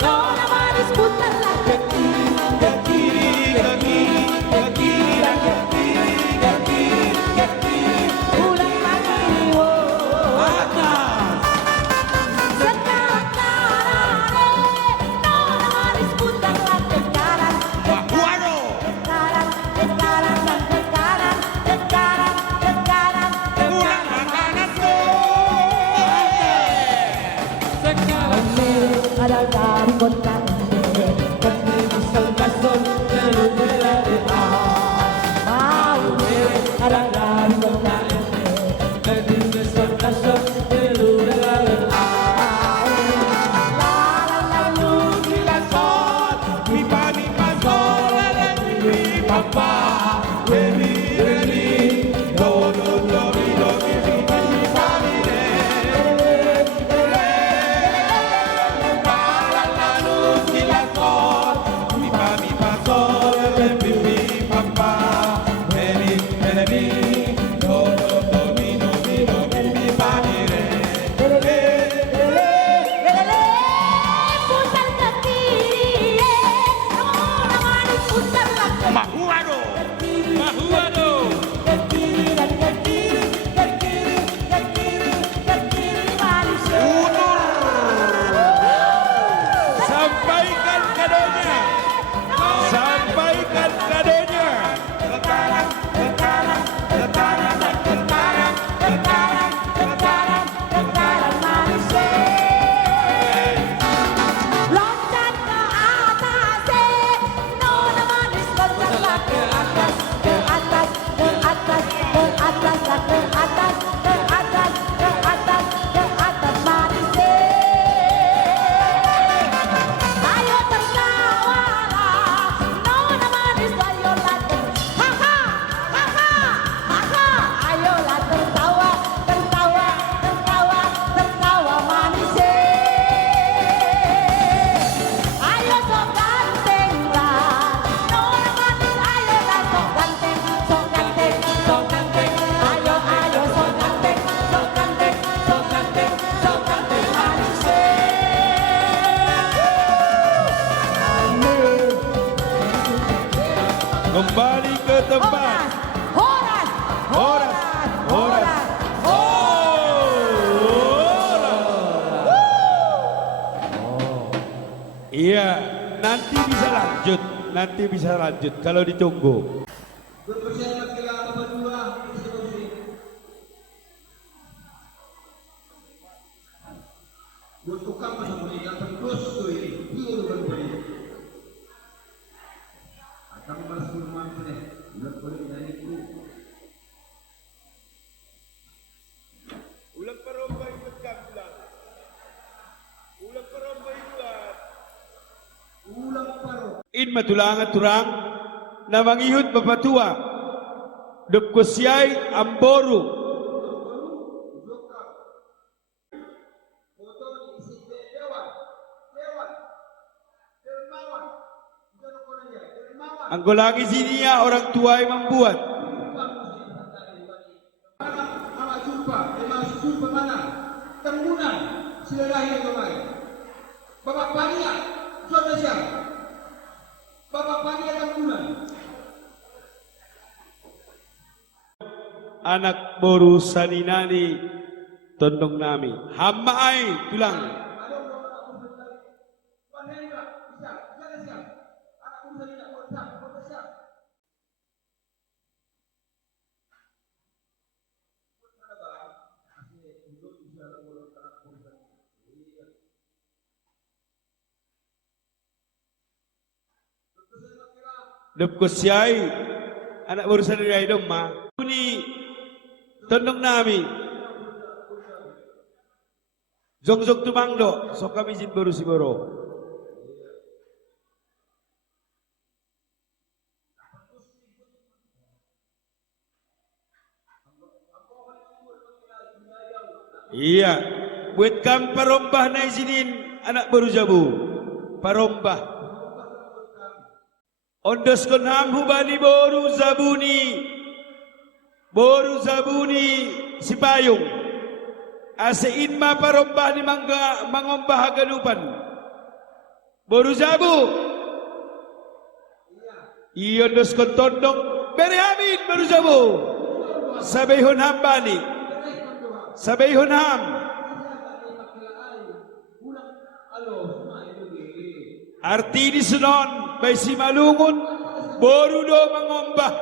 nona manis putarlah ke kiri, ke kiri, ke kiri, ke kiri dan ke kiri, ke kiri, ke kiri. Ulang lagi, atas. Sekarang kanan, nona manis putarlah ke kanan, ke kanan, ke kanan, ke kanan dan ke kanan, ke kanan, ke kanan, ke kanan. Sekarang ada dari kota ini, berdiri sol-sol, terus mau ada dari kota ini, berdiri sol-sol, terus lalu gila sol, mi pa sol, mi pa pa, re do do do mi mi pa mi re. Putar ke kiri, nona manis putarlah ke Mahuado. Mahuado. ke kiri dan ke kiri, ke kiri, ke kiri, ke kiri manis. Sampaikan kadonya. Sampaikan kadonya. Ke kanan, ke kanan, ke kanan dan ke kanan, ke kanan, ke kanan, ke kanan manis. Loncat ke atas, nona manis loncatlah ke atas, ke atas, ke atas, ke atas, ke atas, ke atas, ke atas, ke atas manis. Ayo tertawalah, nona manis, ayolah haha, haha, haha, ayolah tertawa, tertawa, tertawa, tertawa manis. Ayo sok gantenglah, nona manis, ayolah sok ganteng, sok ganteng, sok ganteng. Ayo, ayo sok ganteng, sok ganteng, sok ganteng, sok ganteng manis. Kembali ke tempat. Horas, Horas, horas. Iya, nanti bisa lanjut. Nanti bisa lanjut kalau ditunggu. Berpersiapan kila nomor 2 buat tukang masa yang terus tuh ini. Ulang parombah ikutkan ulang. Ulang parombah ikut. Ulang parombah. In matulangan turang na mangihut bapatua. Dupkusyay amboru. Ang golagi siniya orang tua yang membuat. Anak jumpa, memang jumpa mana? Tembunan, sila lahir kemarin. Bapak Pania, saudara siapa? Bapak Pania tembunan. Anak boru saninani tondong nami. Hamba ay tulang. Dupkusyay anak baru sadari ay doma. Ini tondong nami. Zong tumangdo, so kami jin baru si boro. Iya, buat kam parombah na izinin anak baru jabu. Parombah. Ondos kon ham hubani boru zabuni si payung. Asein ma parombah ni mangombah galupan. Boru zabu. Ondos kon tondong berehamin boru zabu. Sabehon hambani. Sabehon ham. Arti di sunon bay si malungun boru do mangombah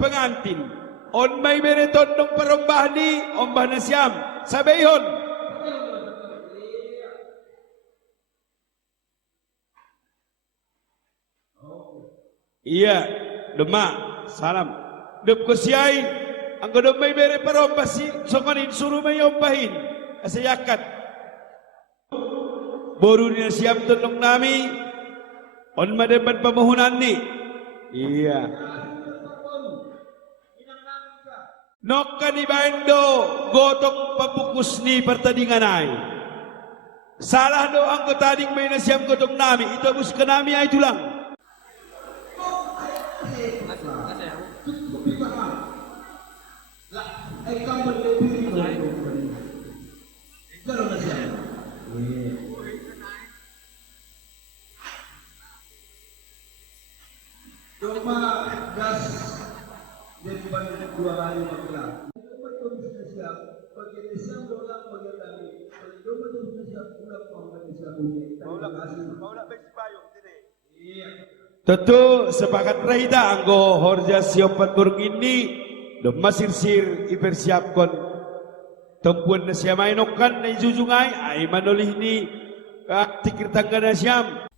pengantin on may bereton dong parombah ni ombah na siyam sabehon iya demak salam dep ko siyay ang godom may bere parombah si sokonin suruh may ombahin asayakat boru ni siyam tondong nami on madepan pamuhunan ni. Iya. Nok kanibaindo gotong pabukus ni pertandingan ay. Salah do ang kotading may nasyam gotong nami. Ito bus ka nami ay tulang. Cuma gas jadi banyak dua kali makilah. Betul sudah siap. Bagian siap bola bagian dari. Kalau betul sudah siap bola bagian siap bunyi. Bola kasih. Bola besi payung sini. Iya. Tentu sepakat rahida anggo horja siopat burung ini doma sir ipersiapkan tempuan na siya mainokan na ijujungay ay manolih ni tikir tangga na siyam.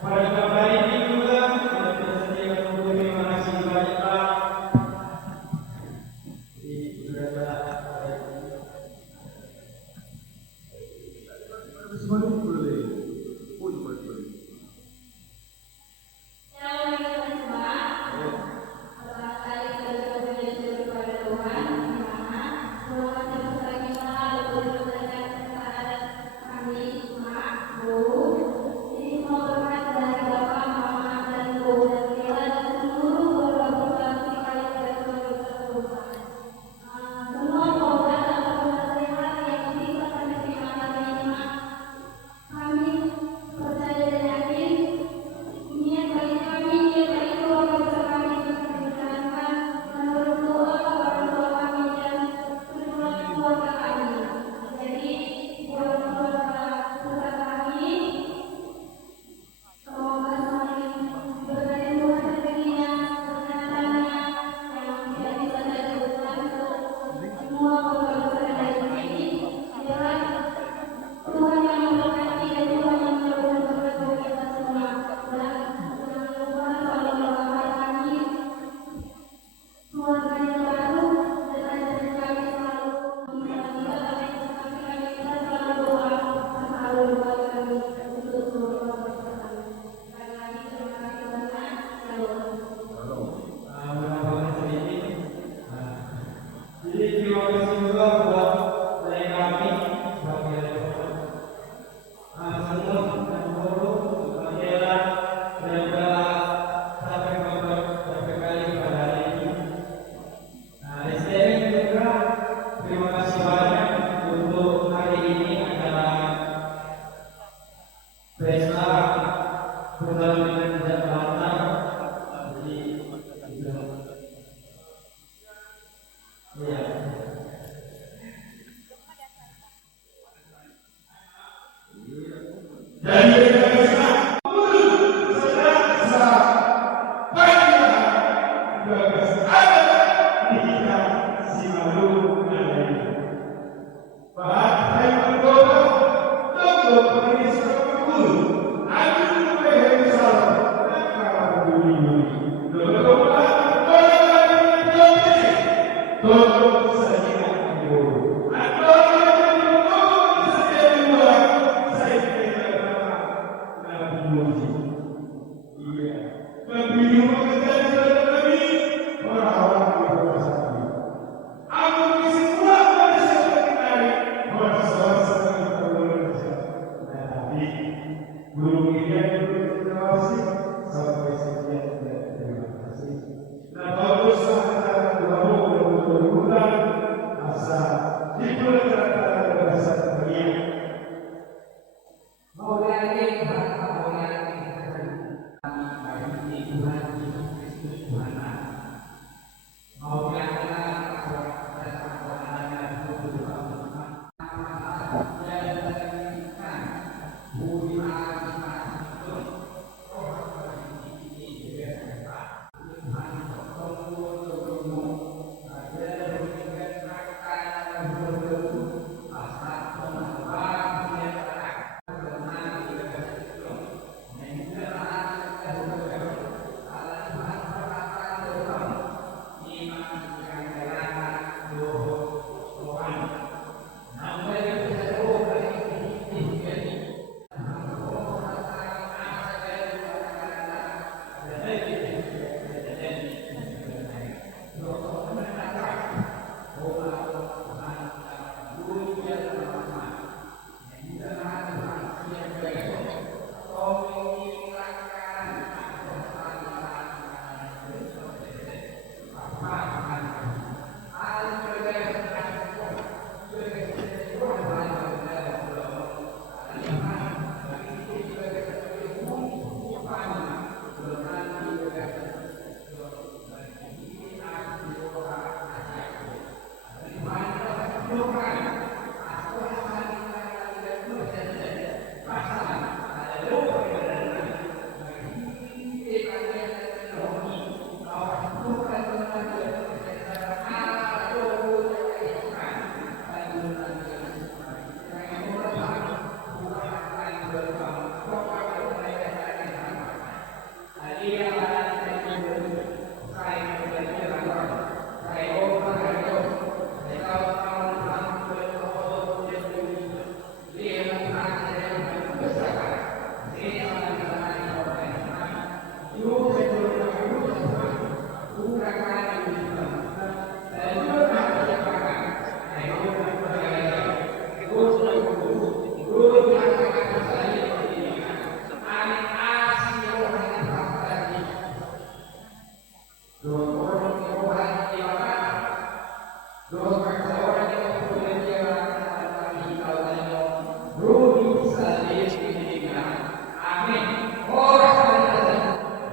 Pada malam hari ini juga kita sediakan untuk terima kasih banyak Pak.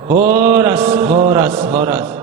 Horas, horas, horas.